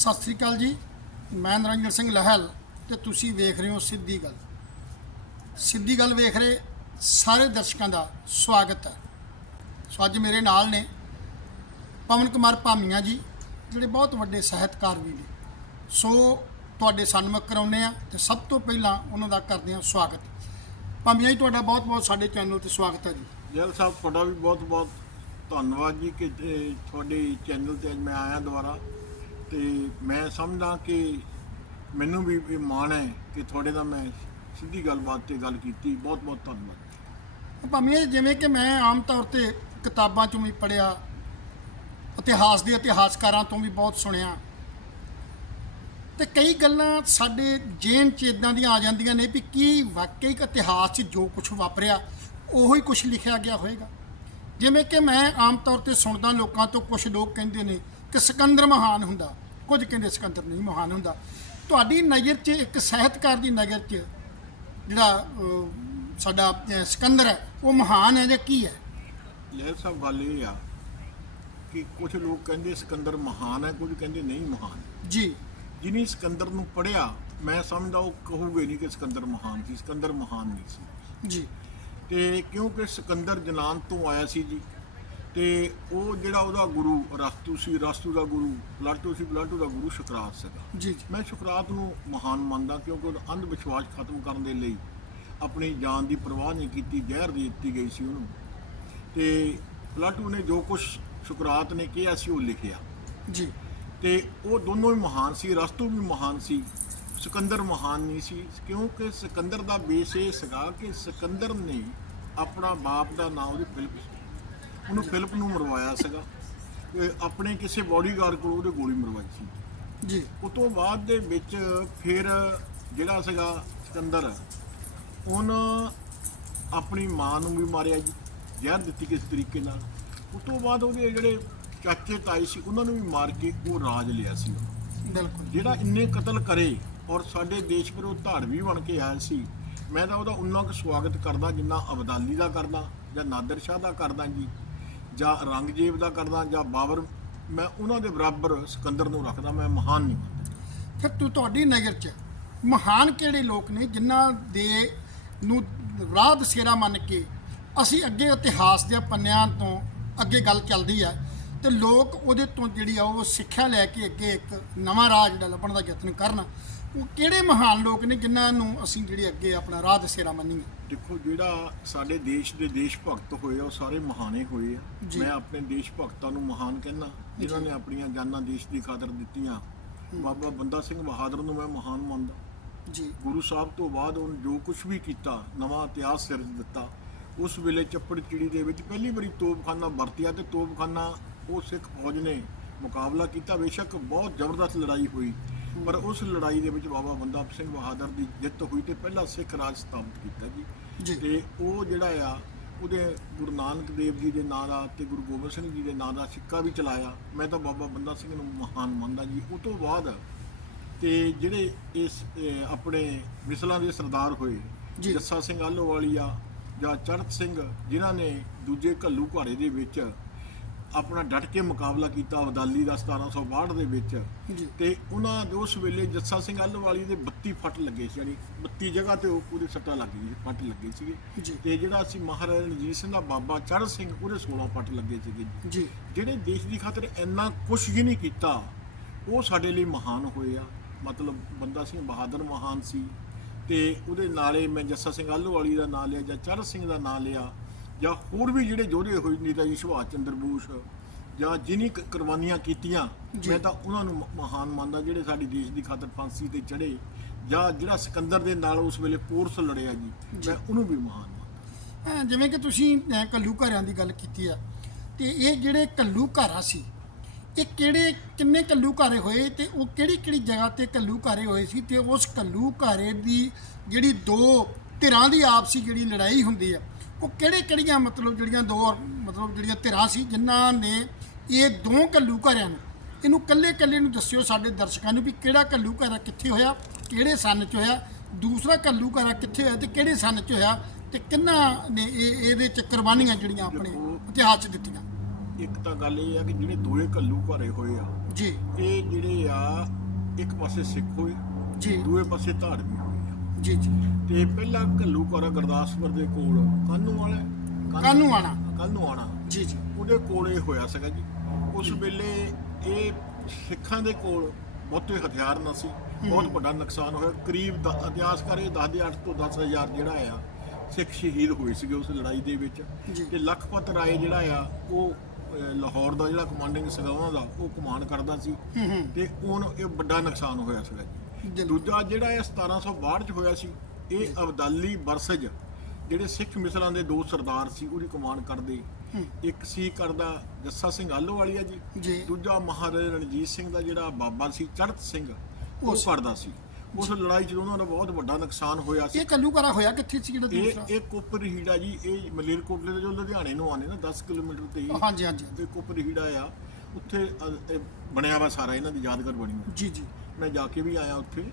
ਸਤਿ ਸ੍ਰੀ ਅਕਾਲ ਜੀ। ਮੈਂ ਨਰਿੰਦਰ ਸਿੰਘ ਲਹਿਲ ਤੇ ਤੁਸੀਂ ਵੇਖ ਰਹੇ ਹੋ ਸਿੱਧੀ ਗੱਲ। ਸਿੱਧੀ ਗੱਲ ਵੇਖ ਰਹੇ ਸਾਰੇ ਦਰਸ਼ਕਾਂ ਦਾ ਸਵਾਗਤ ਹੈ। ਸੋ ਅੱਜ ਮੇਰੇ ਨਾਲ ਨੇ ਪਵਨ ਕੁਮਾਰ ਭਾਮੀਆਂ ਜੀ, ਜਿਹੜੇ ਬਹੁਤ ਵੱਡੇ ਸਾਹਿਤਕਾਰ ਵੀ ਨੇ। ਸੋ ਤੁਹਾਡੇ ਸਨਮੁਖ ਕਰਾਉਂਦੇ ਆ ਤੇ ਸਭ ਤੋਂ ਪਹਿਲਾਂ ਉਹਨਾਂ ਦਾ ਕਰਦੇ ਹਾਂ ਸਵਾਗਤ। ਭਾਮੀਆਂ ਜੀ, ਤੁਹਾਡਾ ਬਹੁਤ ਬਹੁਤ ਸਾਡੇ ਚੈਨਲ ਤੇ ਸਵਾਗਤ ਹੈ ਜੀ। ਜੈਲ ਸਾਹਿਬ, ਤੁਹਾਡਾ ਵੀ ਬਹੁਤ ਬਹੁਤ ਧੰਨਵਾਦ ਜੀ ਕਿ ਤੁਹਾਡੇ ਚੈਨਲ ਤੇ ਅੱਜ ਮੈਂ ਆਇਆ ਦੁਬਾਰਾ। ਤੇ ਮੈਂ ਸਮਝਦਾ ਕਿ ਮੈਨੂੰ ਵੀ ਇਹ ਮਾਣ ਹੈ ਕਿ ਤੁਹਾਡੇ ਨਾਲ ਮੈਂ ਸਿੱਧੀ ਗੱਲਬਾਤ ਤੇ ਗੱਲ ਕੀਤੀ। ਬਹੁਤ ਬਹੁਤ ਧੰਨਵਾਦ। ਭਾਵੇਂ ਜਿਵੇਂ ਕਿ ਮੈਂ ਆਮ ਤੌਰ ਤੇ ਕਿਤਾਬਾਂ ਚੋਂ ਵੀ ਪੜਿਆ ਇਤਿਹਾਸ ਦੇ ਇਤਿਹਾਸਕਾਰਾਂ ਤੋਂ ਵੀ ਬਹੁਤ ਸੁਣਿਆ। ਤੇ ਕਈ ਗੱਲਾਂ ਸਾਡੇ ਜੇਨ ਚ ਇਦਾਂ ਦੀਆਂ ਆ ਜਾਂਦੀਆਂ ਨੇ ਵੀ ਕੀ ਵਾਕਈ ਇਤਿਹਾਸ 'ਚ ਜੋ ਕੁਝ ਵਾਪਰਿਆ, ਉਹੋ ਹੀ ਕੁਝ ਲਿਖਿਆ ਗਿਆ ਹੋਵੇਗਾ ਜਿਵੇਂ ਕਿ ਮੈਂ ਆਮ ਤੌਰ ਤੇ ਸੁਣਦਾ ਲੋਕਾਂ ਤੋਂ ਕੁਝ ਲੋਕ ਕਹਿੰਦੇ ਨੇ ਕਿ ਸਿਕੰਦਰ ਮਹਾਨ ਹੁੰਦਾ। ਕੁਝ ਕਹਿੰਦੇ ਸਿਕੰਦਰ ਨਹੀਂ ਮਹਾਨ ਹੁੰਦਾ। ਤੁਹਾਡੀ ਨਜ਼ਰ 'ਚ ਇੱਕ ਸਾਹਿਤਕਾਰ ਦੀ ਨਜ਼ਰ 'ਚ ਜਿਹੜਾ ਸਾਡਾ ਸਿਕੰਦਰ ਹੈ ਉਹ ਮਹਾਨ ਹੈ ਜਾਂ ਕੀ ਹੈ? ਲਹਿਰ ਸਾਹਿਬ ਗੱਲ ਇਹ ਆ ਕਿ ਕੁਝ ਲੋਕ ਕਹਿੰਦੇ ਸਿਕੰਦਰ ਮਹਾਨ ਹੈ ਕੁਝ ਕਹਿੰਦੇ ਨਹੀਂ ਮਹਾਨ। ਜੀ। ਜਿਨੀ ਸਿਕੰਦਰ ਨੂੰ ਪੜਿਆ ਮੈਂ ਸਮਝਦਾ ਉਹ ਕਹੂਗੇ ਨਹੀਂ ਕਿ ਸਿਕੰਦਰ ਮਹਾਨ ਸੀ ਸਿਕੰਦਰ ਮਹਾਨ ਨਹੀਂ ਸੀ। ਜੀ। ਤੇ ਕਿਉਂਕਿ ਸਿਕੰਦਰ ਜਨਾਨ ਤੋਂ ਆਇਆ ਸੀ ਜੀ ਤੇ ਉਹ ਜਿਹੜਾ ਉਹਦਾ ਗੁਰੂ ਰਸਤੂ ਸੀ ਰਸਤੂ ਦਾ ਗੁਰੂ ਪਲਾਟੂ ਸੀ ਪਲਾਟੂ ਦਾ ਗੁਰੂ ਸ਼ੁਕਰਾਤ ਸੀਗਾ ਜੀ ਜੀ। ਮੈਂ ਸ਼ੁਕਰਾਤ ਨੂੰ ਮਹਾਨ ਮੰਨਦਾ ਕਿਉਂਕਿ ਉਹ ਅੰਧ ਵਿਸ਼ਵਾਸ ਖਤਮ ਕਰਨ ਦੇ ਲਈ ਆਪਣੀ ਜਾਨ ਦੀ ਪਰਵਾਹ ਨਹੀਂ ਕੀਤੀ ਜ਼ਹਿਰ ਦੇ ਦਿੱਤੀ ਗਈ ਸੀ ਉਹਨੂੰ। ਤੇ ਪਲਾਟੂ ਨੇ ਜੋ ਕੁਝ ਸ਼ੁਕਰਾਤ ਨੇ ਕਿਹਾ ਸੀ ਉਹ ਲਿਖਿਆ। ਜੀ। ਤੇ ਉਹ ਦੋਨੋਂ ਹੀ ਮਹਾਨ ਸੀ ਰਸਤੂ ਵੀ ਮਹਾਨ ਸੀ ਸਿਕੰਦਰ ਮਹਾਨ ਨਹੀਂ ਸੀ ਕਿਉਂਕਿ ਸਿਕੰਦਰ ਦਾ ਬੇਸ ਇਹ ਸੀਗਾ ਕਿ ਸਿਕੰਦਰ ਨੇ ਆਪਣਾ ਬਾਪ ਦਾ ਨਾਮ ਉਹਦੀ ਫਿਲਪ ਸੀ ਉਹਨੂੰ ਫਿਲਪ ਨੂੰ ਮਰਵਾਇਆ ਸੀਗਾ ਤੇ ਆਪਣੇ ਕਿਸੇ ਬਾਡੀਗਾਰਡ ਕੋਲ ਉਹਦੇ ਗੋਲੀ ਮਰਵਾਈ ਸੀ। ਜੀ। ਉਸ ਤੋਂ ਬਾਅਦ ਦੇ ਵਿੱਚ ਫਿਰ ਜਿਹੜਾ ਸੀਗਾ ਸਿਕੰਦਰ ਉਹਨਾਂ ਆਪਣੀ ਮਾਂ ਨੂੰ ਵੀ ਮਾਰਿਆ ਜੀ ਜ਼ਹਿਰ ਦਿੱਤੀ ਕਿਸ ਤਰੀਕੇ ਨਾਲ। ਉਸ ਤੋਂ ਬਾਅਦ ਉਹਦੇ ਜਿਹੜੇ ਚਾਚੇ ਤਾਏ ਸੀ ਉਹਨਾਂ ਨੂੰ ਵੀ ਮਾਰ ਕੇ ਉਹ ਰਾਜ ਲਿਆ ਸੀ। ਬਿਲਕੁਲ। ਜਿਹੜਾ ਇੰਨੇ ਕਤਲ ਕਰੇ ਔਰ ਸਾਡੇ ਦੇਸ਼ ਪਰ ਉਹ ਧਾੜਵੀ ਬਣ ਕੇ ਆਇਆ ਸੀ ਮੈਂ ਤਾਂ ਉਹਦਾ ਉਨਾ ਕੁ ਸਵਾਗਤ ਕਰਦਾ ਜਿੰਨਾ ਅਬਦਾਲੀ ਦਾ ਕਰਦਾ ਜਾਂ ਨਾਦਰ ਸ਼ਾਹ ਦਾ ਕਰਦਾ ਜੀ। ਜਾਂ ਔਰੰਗਜ਼ੇਬ ਦਾ ਕਰਦਾ ਜਾਂ ਬਾਬਰ, ਮੈਂ ਉਹਨਾਂ ਦੇ ਬਰਾਬਰ ਸਿਕੰਦਰ ਨੂੰ ਰੱਖਦਾ, ਮੈਂ ਮਹਾਨ ਨਹੀਂ ਮੰਨਦਾ। ਫਿਰ ਤੂੰ ਤੁਹਾਡੀ ਨਜ਼ਰ 'ਚ ਮਹਾਨ ਕਿਹੜੇ ਲੋਕ ਨੇ ਜਿਨ੍ਹਾਂ ਦੇ ਨੂੰ ਰਾਹ ਦਸੇਰਾ ਮੰਨ ਕੇ ਅਸੀਂ ਅੱਗੇ ਇਤਿਹਾਸ ਦੇ ਪੰਨਿਆਂ ਤੋਂ ਅੱਗੇ ਗੱਲ ਚੱਲਦੀ ਹੈ ਤੇ ਲੋਕ ਉਹਦੇ ਤੋਂ ਜਿਹੜੀ ਆ ਉਹ ਸਿੱਖਿਆ ਲੈ ਕੇ ਅੱਗੇ ਇੱਕ ਨਵਾਂ ਰਾਹ ਜਿਹੜਾ ਲੱਭਣ ਦਾ ਯਤਨ ਕਰਨ। ਉਹ ਕਿਹੜੇ ਮਹਾਨ ਲੋਕ ਨੇ ਜਿਨ੍ਹਾਂ ਨੂੰ ਅਸੀਂ ਜਿਹੜੀ ਅੱਗੇ ਆਪਣਾ ਰਾਹ ਦਸੇਰਾ ਮੰਨੀਏ? ਦੇਖੋ ਜਿਹੜਾ ਸਾਡੇ ਦੇਸ਼ ਦੇ ਦੇਸ਼ ਭਗਤ ਹੋਏ ਆ ਉਹ ਸਾਰੇ ਮਹਾਨੇ ਹੋਏ ਆ। ਜੀ। ਮੈਂ ਆਪਣੇ ਦੇਸ਼ ਭਗਤਾਂ ਨੂੰ ਮਹਾਨ ਕਹਿੰਦਾ। ਜਿਨ੍ਹਾਂ। ਨੇ ਆਪਣੀਆਂ ਜਾਨਾਂ ਦੇਸ਼ ਦੀ ਖਾਤਰ ਦਿੱਤੀਆਂ। ਬਾਬਾ ਬੰਦਾ ਸਿੰਘ ਬਹਾਦਰ ਨੂੰ ਮੈਂ ਮਹਾਨ ਮੰਨਦਾ। ਜੀ। ਗੁਰੂ ਸਾਹਿਬ ਤੋਂ ਬਾਅਦ ਉਹਨੇ ਜੋ ਕੁਝ ਵੀ ਕੀਤਾ ਨਵਾਂ ਇਤਿਹਾਸ ਸਿਰਜ ਦਿੱਤਾ। ਉਸ ਵੇਲੇ ਚੱਪੜ ਚਿੜੀ ਦੇ ਵਿੱਚ ਪਹਿਲੀ ਵਾਰੀ ਤੋਪਖਾਨਾ ਵਰਤਿਆ ਤੇ ਤੋਪਖਾਨਾ ਉਹ ਸਿੱਖ ਫੌਜ ਨੇ ਮੁਕਾਬਲਾ ਕੀਤਾ। ਬੇਸ਼ੱਕ ਬਹੁਤ ਜ਼ਬਰਦਸਤ ਲੜਾਈ ਹੋਈ। ਪਰ ਉਸ ਲੜਾਈ ਦੇ ਵਿੱਚ ਬਾਬਾ ਬੰਦਾ ਸਿੰਘ ਬਹਾਦਰ ਦੀ ਜਿੱਤ ਹੋਈ ਤੇ ਪਹਿਲਾ ਸਿੱਖ ਰਾਜ ਸਥਾਪਿਤ ਕੀਤਾ ਜੀ। ਤੇ ਉਹ ਜਿਹੜਾ ਆ ਉਹਦੇ ਗੁਰੂ ਨਾਨਕ ਦੇਵ ਜੀ ਦੇ ਨਾਂ ਦਾ ਤੇ ਗੁਰੂ ਗੋਬਿੰਦ ਸਿੰਘ ਜੀ ਦੇ ਨਾਂ ਦਾ ਸਿੱਕਾ ਵੀ ਚਲਾਇਆ। ਮੈਂ ਤਾਂ ਬਾਬਾ ਬੰਦਾ ਸਿੰਘ ਨੂੰ ਮਹਾਨ ਮੰਨਦਾ ਜੀ। ਉਹ ਤੋਂ ਬਾਅਦ ਤੇ ਜਿਹੜੇ ਇਸ ਆਪਣੇ ਮਿਸਲਾਂ ਦੇ ਸਰਦਾਰ ਹੋਏ। ਜੱਸਾ ਸਿੰਘ ਆਲੋਵਾਲੀਆ ਜਾਂ ਚੜਤ ਸਿੰਘ ਜਿਨ੍ਹਾਂ ਨੇ ਦੂਜੇ ਘੱਲੂ ਘਾੜੇ ਦੇ ਵਿੱਚ ਆਪਣਾ ਡਟ ਕੇ ਮੁਕਾਬਲਾ ਕੀਤਾ ਅਬਦਾਲੀ ਦਾ 1762 ਦੇ ਵਿੱਚ। ਤੇ ਉਹਨਾਂ ਦੇ ਉਸ ਵੇਲੇ ਜੱਸਾ ਸਿੰਘ ਆਲੋਵਾਲੀ ਦੇ 32 ਫੱਟ ਲੱਗੇ ਸੀ ਯਾਨੀ 32 ਜਗ੍ਹਾ ਤੇ ਉਹ ਪੂਰੇ ਸੱਟਾਂ ਲੱਗ ਗਈ ਫੱਟ ਲੱਗੇ ਸੀਗੇ। ਤੇ ਜਿਹੜਾ ਅਸੀਂ ਮਹਾਰਾਜਾ ਰਣਜੀਤ ਸਿੰਘ ਦਾ ਬਾਬਾ ਚੜ੍ਹ ਸਿੰਘ ਉਹਦੇ 16 ਫੱਟ ਲੱਗੇ ਸੀਗੇ। ਜਿਹੜੇ ਦੇਸ਼ ਦੀ ਖਾਤਰ ਇੰਨਾ ਕੁਛ ਹੀ ਨਹੀਂ ਕੀਤਾ ਉਹ ਸਾਡੇ ਲਈ ਮਹਾਨ ਹੋਏ ਆ। ਮਤਲਬ ਬੰਦਾ ਸਿੰਘ ਬਹਾਦਰ ਮਹਾਨ ਸੀ। ਤੇ ਉਹਦੇ ਨਾਲੇ ਮੈਂ ਜੱਸਾ ਸਿੰਘ ਆਲੋਵਾਲੀ ਦਾ ਨਾਂ ਲਿਆ ਜਾਂ ਚੜ੍ਹ ਸਿੰਘ ਦਾ ਨਾਂ ਲਿਆ ਜਾਂ ਹੋਰ ਵੀ ਜਿਹੜੇ ਯੋਧੇ ਹੋਏ ਨੇਤਾ ਜੀ ਸੁਭਾਸ਼ ਚੰਦਰ ਬੋਸ ਜਾਂ ਜਿਨੀ ਕੁਰਬਾਨੀਆਂ ਕੀਤੀਆਂ। ਮੈਂ ਤਾਂ ਉਹਨਾਂ ਨੂੰ ਮਹਾਨ ਮੰਨਦਾ ਜਿਹੜੇ ਸਾਡੀ ਦੇਸ਼ ਦੀ ਖਾਤਰ ਫਾਂਸੀ ਤੇ ਚੜੇ ਜਾਂ ਜਿਹੜਾ ਸਿਕੰਦਰ ਦੇ ਨਾਲ ਉਸ ਵੇਲੇ ਕੋਰਸ ਲੜਿਆ ਜੀ ਮੈਂ ਉਹਨੂੰ ਵੀ ਮਹਾਨ ਮੰਨਦਾ ਜਿਵੇਂ ਕਿ ਤੁਸੀਂ ਕੱਲੂ ਘਰਾਂ ਦੀ ਗੱਲ ਕੀਤੀ ਆ ਤੇ ਇਹ ਜਿਹੜੇ ਕੱਲੂ ਘਾਰਾ ਸੀ ਇਹ ਕਿਹੜੇ ਕਿੰਨੇ ਕੱਲੂ ਘਾਰੇ ਹੋਏ ਤੇ ਉਹ ਕਿਹੜੀ ਕਿਹੜੀ ਜਗ੍ਹਾ ਤੇ ਕੱਲੂ ਘਾਰੇ ਹੋਏ ਸੀ ਤੇ ਉਸ ਕੱਲੂ ਘਾਰੇ ਦੀ ਜਿਹੜੀ ਦੋ ਧਿਰਾਂ ਦੀ ਆਪਸੀ ਜਿਹੜੀ ਲੜਾਈ ਹੁੰਦੀ ਆ ਉਹ ਕਿਹੜੇ ਕਿਹੜੀਆਂ ਮਤਲਬ ਜਿਹੜੀਆਂ ਦੋ ਮਤਲਬ ਜਿਹੜੀਆਂ ਧਿਰਾਂ ਸੀ ਜਿਨ੍ਹਾਂ ਨੇ ਇਹ ਦੋ ਕੱਲੂ ਘਾਰਿਆਂ ਨੂੰ ਇਹਨੂੰ ਕੱਲੇ ਕੱਲੇ ਨੂੰ ਦੱਸਿਓ ਸਾਡੇ ਦਰਸ਼ਕਾਂ ਨੂੰ ਵੀ ਕਿਹੜਾ ਕੱਲੂ ਘਾਰਾ ਕਿੱਥੇ ਹੋਇਆ ਕਿਹੜੇ ਸੰਨ 'ਚ ਹੋਇਆ ਦੂਸਰਾ ਕੱਲੂ ਘਾਰਾ ਕਿੱਥੇ ਹੋਇਆ ਤੇ ਕਿਹੜੇ ਸੰਨ 'ਚ ਹੋਇਆ ਤੇ ਕਿੰਨਾ ਨੇ ਇਹ ਇਹਦੇ ਚ ਕੁਰਬਾਨੀਆਂ ਜਿਹੜੀਆਂ ਆਪਣੇ ਇਤਿਹਾਸ 'ਚ ਦਿੱਤੀਆਂ। ਇੱਕ ਤਾਂ ਗੱਲ ਇਹ ਆ ਕਿ ਜਿਹੜੇ ਦੋਏ ਘੱਲੂ ਘਾਰੇ ਹੋਏ ਆ ਜੀ। ਇਹ ਜਿਹੜੇ ਆ ਇੱਕ ਪਾਸੇ ਸਿੱਖ ਹੋਏ ਜੀ। ਦੂਏ ਪਾਸੇ ਆ ਜੀ ਜੀ। ਤੇ ਪਹਿਲਾ ਘੱਲੂਕਰਾ ਗੁਰਦਾਸਪੁਰ ਦੇ ਕੋਲ ਕਾਨੂੰ ਵਾਲੇ ਕਾਹਨੂੰਵਾਲਾ। ਕਾਨੂੰ ਆਣਾ ਜੀ ਜੀ। ਉਹਦੇ ਕੋਲੇ ਹੋਇਆ ਸੀਗਾ ਜੀ। ਉਸ ਵੇਲੇ ਇਹ ਸਿੱਖਾਂ ਦੇ ਕੋਲ ਬਹੁਤੇ ਹਥਿਆਰ ਨਾ ਸੀ। ਬਹੁਤ ਵੱਡਾ ਨੁਕਸਾਨ ਹੋਇਆ। ਕਰੀਬ ਦ- ਇਤਿਹਾਸਕਾਰ ਇਹ ਦੱਸਦੇ 8 ਤੋਂ 10000 ਜਿਹੜਾ ਆ ਸਿੱਖ ਸ਼ਹੀਦ ਹੋਏ ਸੀਗੇ ਉਸ ਲੜਾਈ ਦੇ ਵਿੱਚ। ਜੀ। ਤੇ ਲਖਪਤ ਰਾਏ ਜਿਹੜਾ ਆ ਉਹ ਅਹ, ਲਾਹੌਰ ਦਾ ਜਿਹੜਾ ਕਮਾਂਡਿੰਗ ਸੀਗਾ ਉਹਨਾਂ ਦਾ ਉਹ ਕਮਾਂਡ ਕਰਦਾ ਸੀ। ਹੂੰ ਹੂੰ। ਤੇ ਉਹਨੂੰ ਇਹ ਵੱਡਾ ਨੁਕਸਾਨ ਹੋਇਆ ਸੀਗਾ ਜੀ। ਦੂਜਾ ਜਿਹੜਾ ਇਹ 1762 ਚ ਹੋਇਆ ਸੀ ਇਹ ਅਬਦਾਲੀ ਬਰਸਜ ਜਿਹੜੇ ਸਿੱਖ ਮਿਸਲਾਂ ਦੇ ਦੋ ਸਰਦਾਰ ਸੀ ਉਹਦੀ ਕਮਾਂਡ ਕਰਦੇ। ਇੱਕ ਸੀ ਕਰਦਾ ਜੱਸਾ ਸਿੰਘ ਆਲੋਵਾਲੀਆ ਜੀ ਜੀ। ਦੂਜਾ ਮਹਾਰਾਜਾ ਰਣਜੀਤ ਸਿੰਘ ਦਾ ਜਿਹੜਾ ਬਾਬਾ ਸੀ ਚੜਤ ਸਿੰਘ ਉਹ ਕਰਦਾ ਸੀ। ਉਸ ਲੜਾਈ 'ਚ ਉਹਨਾਂ ਦਾ ਬਹੁਤ ਵੱਡਾ ਨੁਕਸਾਨ ਹੋਇਆ ਸੀ। ਇਹ ਕੱਲੂਕਾਰਾ ਹੋਇਆ ਕਿੱਥੇ ਸੀ ਜਿਹੜਾ ਇਹ ਦੂਸਰਾ? ਇਹ ਕੋਪਰ ਹੀੜਾ ਜੀ ਇਹ ਮਲੇਰਕੋਟਲੇ ਦੇ ਜੋ ਲੁਧਿਆਣੇ ਨੂੰ ਆਨੇ ਨਾ 10 ਕਿਲੋਮੀਟਰ ਤੇ ਹਾਂਜੀ ਹਾਂਜੀ ਤੇ ਕੋਪਰ ਹੀੜਾ ਆ। ਉੱਥੇ ਅ, ਇਹ ਬਣਿਆ ਵਾ ਸਾਰਾ ਇਹਨਾਂ ਦੀ ਯਾਦਗਾਰ ਬਣੀ ਹੋਈ। ਜੀ ਜੀ। ਮੈਂ ਜਾ ਕੇ ਵੀ ਆਇਆ ਉੱਥੇ।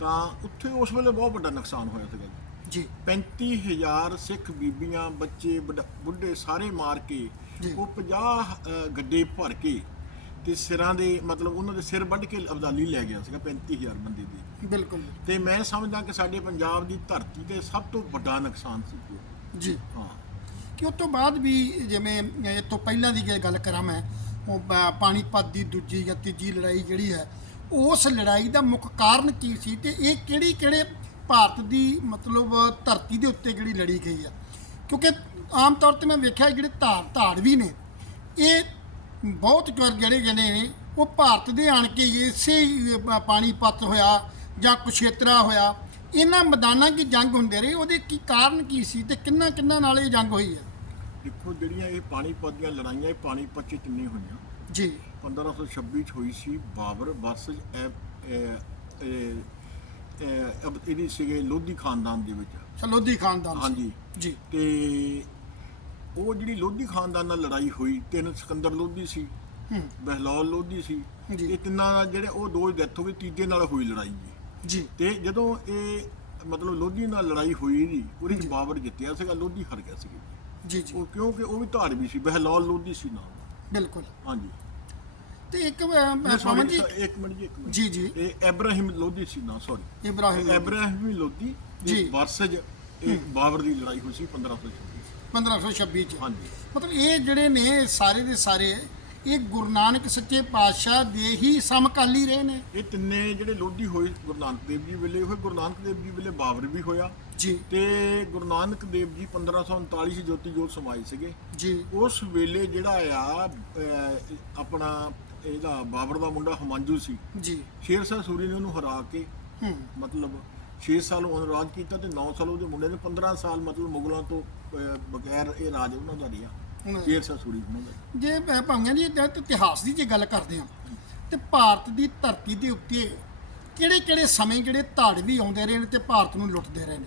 ਤਾਂ ਉੱਥੇ ਉਸ ਵੇਲੇ ਬਹੁਤ ਵੱਡਾ ਨੁਕਸਾਨ ਹੋਇਆ ਸੀਗਾ ਜੀ। ਜੀ 35000 ਸਿੱਖ ਬੀਬੀਆਂ ਬੱਚੇ ਬੁੱਢ- ਬੁੱਢੇ ਸਾਰੇ ਮਾਰ ਕੇ ਜੀ। ਉਹ 50 ਅ, ਗੱਡੇ ਭਰ ਕੇ ਤੇ ਸਿਰਾਂ ਦੇ ਮਤਲਬ ਉਹਨਾਂ ਦੇ ਸਿਰ ਵੱਢ ਕੇ ਅਬਦਾਲੀ ਲੈ ਗਿਆ ਸੀਗਾ 35000 ਬੰਦੇ ਦੀ। ਬਿਲਕੁਲ। ਤੇ ਮੈਂ ਸਮਝਦਾ ਕਿ ਸਾਡੇ ਪੰਜਾਬ ਦੀ ਧਰਤੀ ਤੇ ਸਭ ਤੋਂ ਵੱਡਾ ਨੁਕਸਾਨ ਸੀ ਉਹ। ਜੀ। ਹਾਂ। ਕਿ ਉਸ ਤੋਂ ਬਾਅਦ ਵੀ ਜਿਵੇਂ ਇਹ ਤੋਂ ਪਹਿਲਾਂ ਦੀ ਜੇ ਗੱਲ ਕਰਾਂ ਮੈਂ ਉਹ ਪਾਣੀਪਤ ਦੀ ਦੂਜੀ ਜਾਂ ਤੀਜੀ ਲੜਾਈ ਜਿਹੜੀ ਹੈ, ਉਸ ਲੜਾਈ ਦਾ ਮੁੱਖ ਕਾਰਨ ਕੀ ਸੀ ਤੇ ਇਹ ਕਿਹੜੀ, ਕਿਹੜੇ ਭਾਰਤ ਦੀ ਮਤਲਬ ਧਰਤੀ ਦੇ ਉੱਤੇ ਜਿਹੜੀ ਲੜੀ ਗਈ ਆ ਕਿਉਂਕਿ ਆਮ ਤੌਰ ਤੇ ਮੈਂ ਵੇਖਿਆ ਜਿਹੜੇ ਧਾਰ ਵੀ ਨੇ, ਇਹ ਬਹੁਤ ਵਾਰ ਜਿਹੜੇ ਜਿਹੜੇ ਨੇ, ਉਹ ਭਾਰਤ ਦੇ ਆਣ ਕੇ ਇਸੇ ਪਾਣੀਪਤ ਹੋਇਆ ਜਾਂ ਕੁਸ਼ੇਤਰਾ ਹੋਇਆ, ਇਹਨਾਂ ਮੈਦਾਨਾਂ 'ਚ ਜੰਗ ਹੁੰਦੇ ਰਹੇ, ਉਹਦੇ ਕੀ ਕਾਰਨ ਕੀ ਸੀ ਤੇ ਕਿੰਨਾ ਕਿੰਨਾ ਨਾਲ ਇਹ ਜੰਗ ਹੋਈ ਹੈ? ਦੇਖੋ ਜਿਹੜੀਆਂ ਇਹ ਪਾਣੀਪਤ ਦੀਆਂ ਲੜਾਈਆਂ ਇਹ ਪਾਣੀਪਤ 'ਚ ਤਿੰਨੇ ਹੋਈਆਂ? ਜੀ। 1526 ਚ ਹੋਈ ਸੀ ਬਾਬਰ ਵਰਸਸ ਇਹ- ਇਹ- ਇਹ- ਇਹ ਅਬ- ਇਹਦੀ ਸੀਗੇ ਲੋਧੀ ਖਾਨਦਾਨ ਦੇ ਵਿੱਚ। ਸਲੋਦੀ ਖਾਨਦਾਨ ਸੀ। ਹਾਂਜੀ। ਜੀ। ਤੇ ਉਹ ਜਿਹੜੀ ਲੋਧੀ ਖਾਨਦਾਨ ਨਾਲ ਲੜਾਈ ਹੋਈ ਤਿੰਨ ਸਿਕੰਦਰ ਲੋਧੀ ਸੀ ਹੂੰ। ਬਹਿਲੌਲ ਲੋਧੀ ਸੀ ਜੀ। ਇਹ ਤਿੰਨਾਂ ਨਾਲ ਜਿਹੜੇ ਉਹ ਦੋ ਡੈਥ ਹੋ ਗਈ ਤੀਜੇ ਨਾਲ ਹੋਈ ਲੜਾਈ। ਜੀ। ਜੀ ਤੇ ਜਦੋਂ ਇਹ ਮਤਲਬ ਲੋਧੀ ਨਾਲ ਲੜਾਈ ਹੋਈ ਨਹੀਂ ਉਹਦੇ ਚ ਬਾਬਰ ਜਿੱਤਿਆ ਸੀਗਾ ਲੋਧੀ ਹਾਰ ਗਿਆ ਸੀਗਾ। ਜੀ ਜੀ। ਉਹ ਕਿਉਂਕਿ ਉਹ ਵੀ ਧਾਰਮੀ ਸੀ ਬਹਿਲੌਲ ਲੋਧੀ ਸੀ ਨਾਲ। ਬਿਲਕੁਲ। ਹਾਂਜੀ। ਤੇ ਇੱਕ ਪਵਨ sorry, ਜੀ ਇੱਕ ਮਿੰਟ ਜੀ ਇੱਕ ਮਿੰਟ। ਜੀ ਜੀ। ਇਹ ਇਬਰਾਹਿਮ ਲੋਧੀ ਸੀ ਨਾ ਸੌਰੀ ਇਬਰਾਹਿਮ ਇਬਰਾਹਿਮ ਲੋਧੀ ਜੀ। ਵਰਸਜ ਇਹ ਬਾਬਰ ਦੀ ਲੜਾਈ ਹੋਈ ਸੀ 1526 1526 ਚ। ਹਾਂਜੀ। ਮਤਲਬ ਇਹ ਜਿਹੜੇ ਨੇ ਸਾਰੇ ਦੇ ਸਾਰੇ ਇਹ ਗੁਰੂ ਨਾਨਕ ਸੱਚੇ ਪਾਤਸ਼ਾਹ ਦੇ ਹੀ ਸਮਕਾਲੀ ਰਹੇ ਨੇ। ਇਹ ਤਿੰਨੇ ਜਿਹੜੇ ਲੋਧੀ ਹੋਏ ਗੁਰੂ ਨਾਨਕ ਦੇਵ ਜੀ ਵੇਲੇ ਹੋਏ ਗੁਰੂ ਨਾਨਕ ਦੇਵ ਜੀ ਵੇਲੇ ਬਾਬਰ ਵੀ ਹੋਇਆ। ਜੀ। ਤੇ ਗੁਰੂ ਨਾਨਕ ਦੇਵ ਜੀ 1539 ਚ ਜੋਤੀ ਜੋਤ ਸਮਾਈ ਸੀਗੇ। ਜੀ। ਉਸ ਵੇਲੇ ਜਿਹੜਾ ਆ ਆਪਣਾ ਇਹਦਾ ਬਾਬਰ ਦਾ ਮੁੰਡਾ ਹਮਾਂਜੂ ਸੀ। ਜੀ। ਸ਼ੇਰ ਸ਼ਾਹ ਸੂਰੀ ਨੇ ਉਹਨੂੰ ਹਰਾ ਕੇ ਮਤਲਬ 6 ਸਾਲ ਉਹਨੇ ਰਾਜ ਕੀਤਾ ਤੇ 9 ਸਾਲ ਉਹਦੇ ਮੁੰਡੇ ਨੇ 15 ਸਾਲ ਮਤਲਬ ਮੁਗਲਾਂ ਤੋਂ ਬਗੈਰ ਇਹ ਰਾਜ ਉਹਨਾਂ ਦਾ ਰਿਹਾ। ਉਹਨਾਂ ਦਾ। ਸ਼ੇਰ ਸ਼ਾਹ ਸੂਰੀ ਉਹਨਾਂ ਦਾ ਜੇ ਜੀ ਇਹਦਾ ਇਤਿਹਾਸ ਦੀ ਜੇ ਗੱਲ ਕਰਦੇ ਹਾਂ ਤੇ ਭਾਰਤ ਦੀ ਧਰਤੀ ਦੇ ਉੱਤੇ ਕਿਹੜੇ ਕਿਹੜੇ ਸਮੇਂ ਜਿਹੜੇ ਧਾੜਵੀ ਆਉਂਦੇ ਰਹੇ ਨੇ ਤੇ ਭਾਰਤ ਨੂੰ ਲੁੱਟਦੇ ਰਹੇ ਨੇ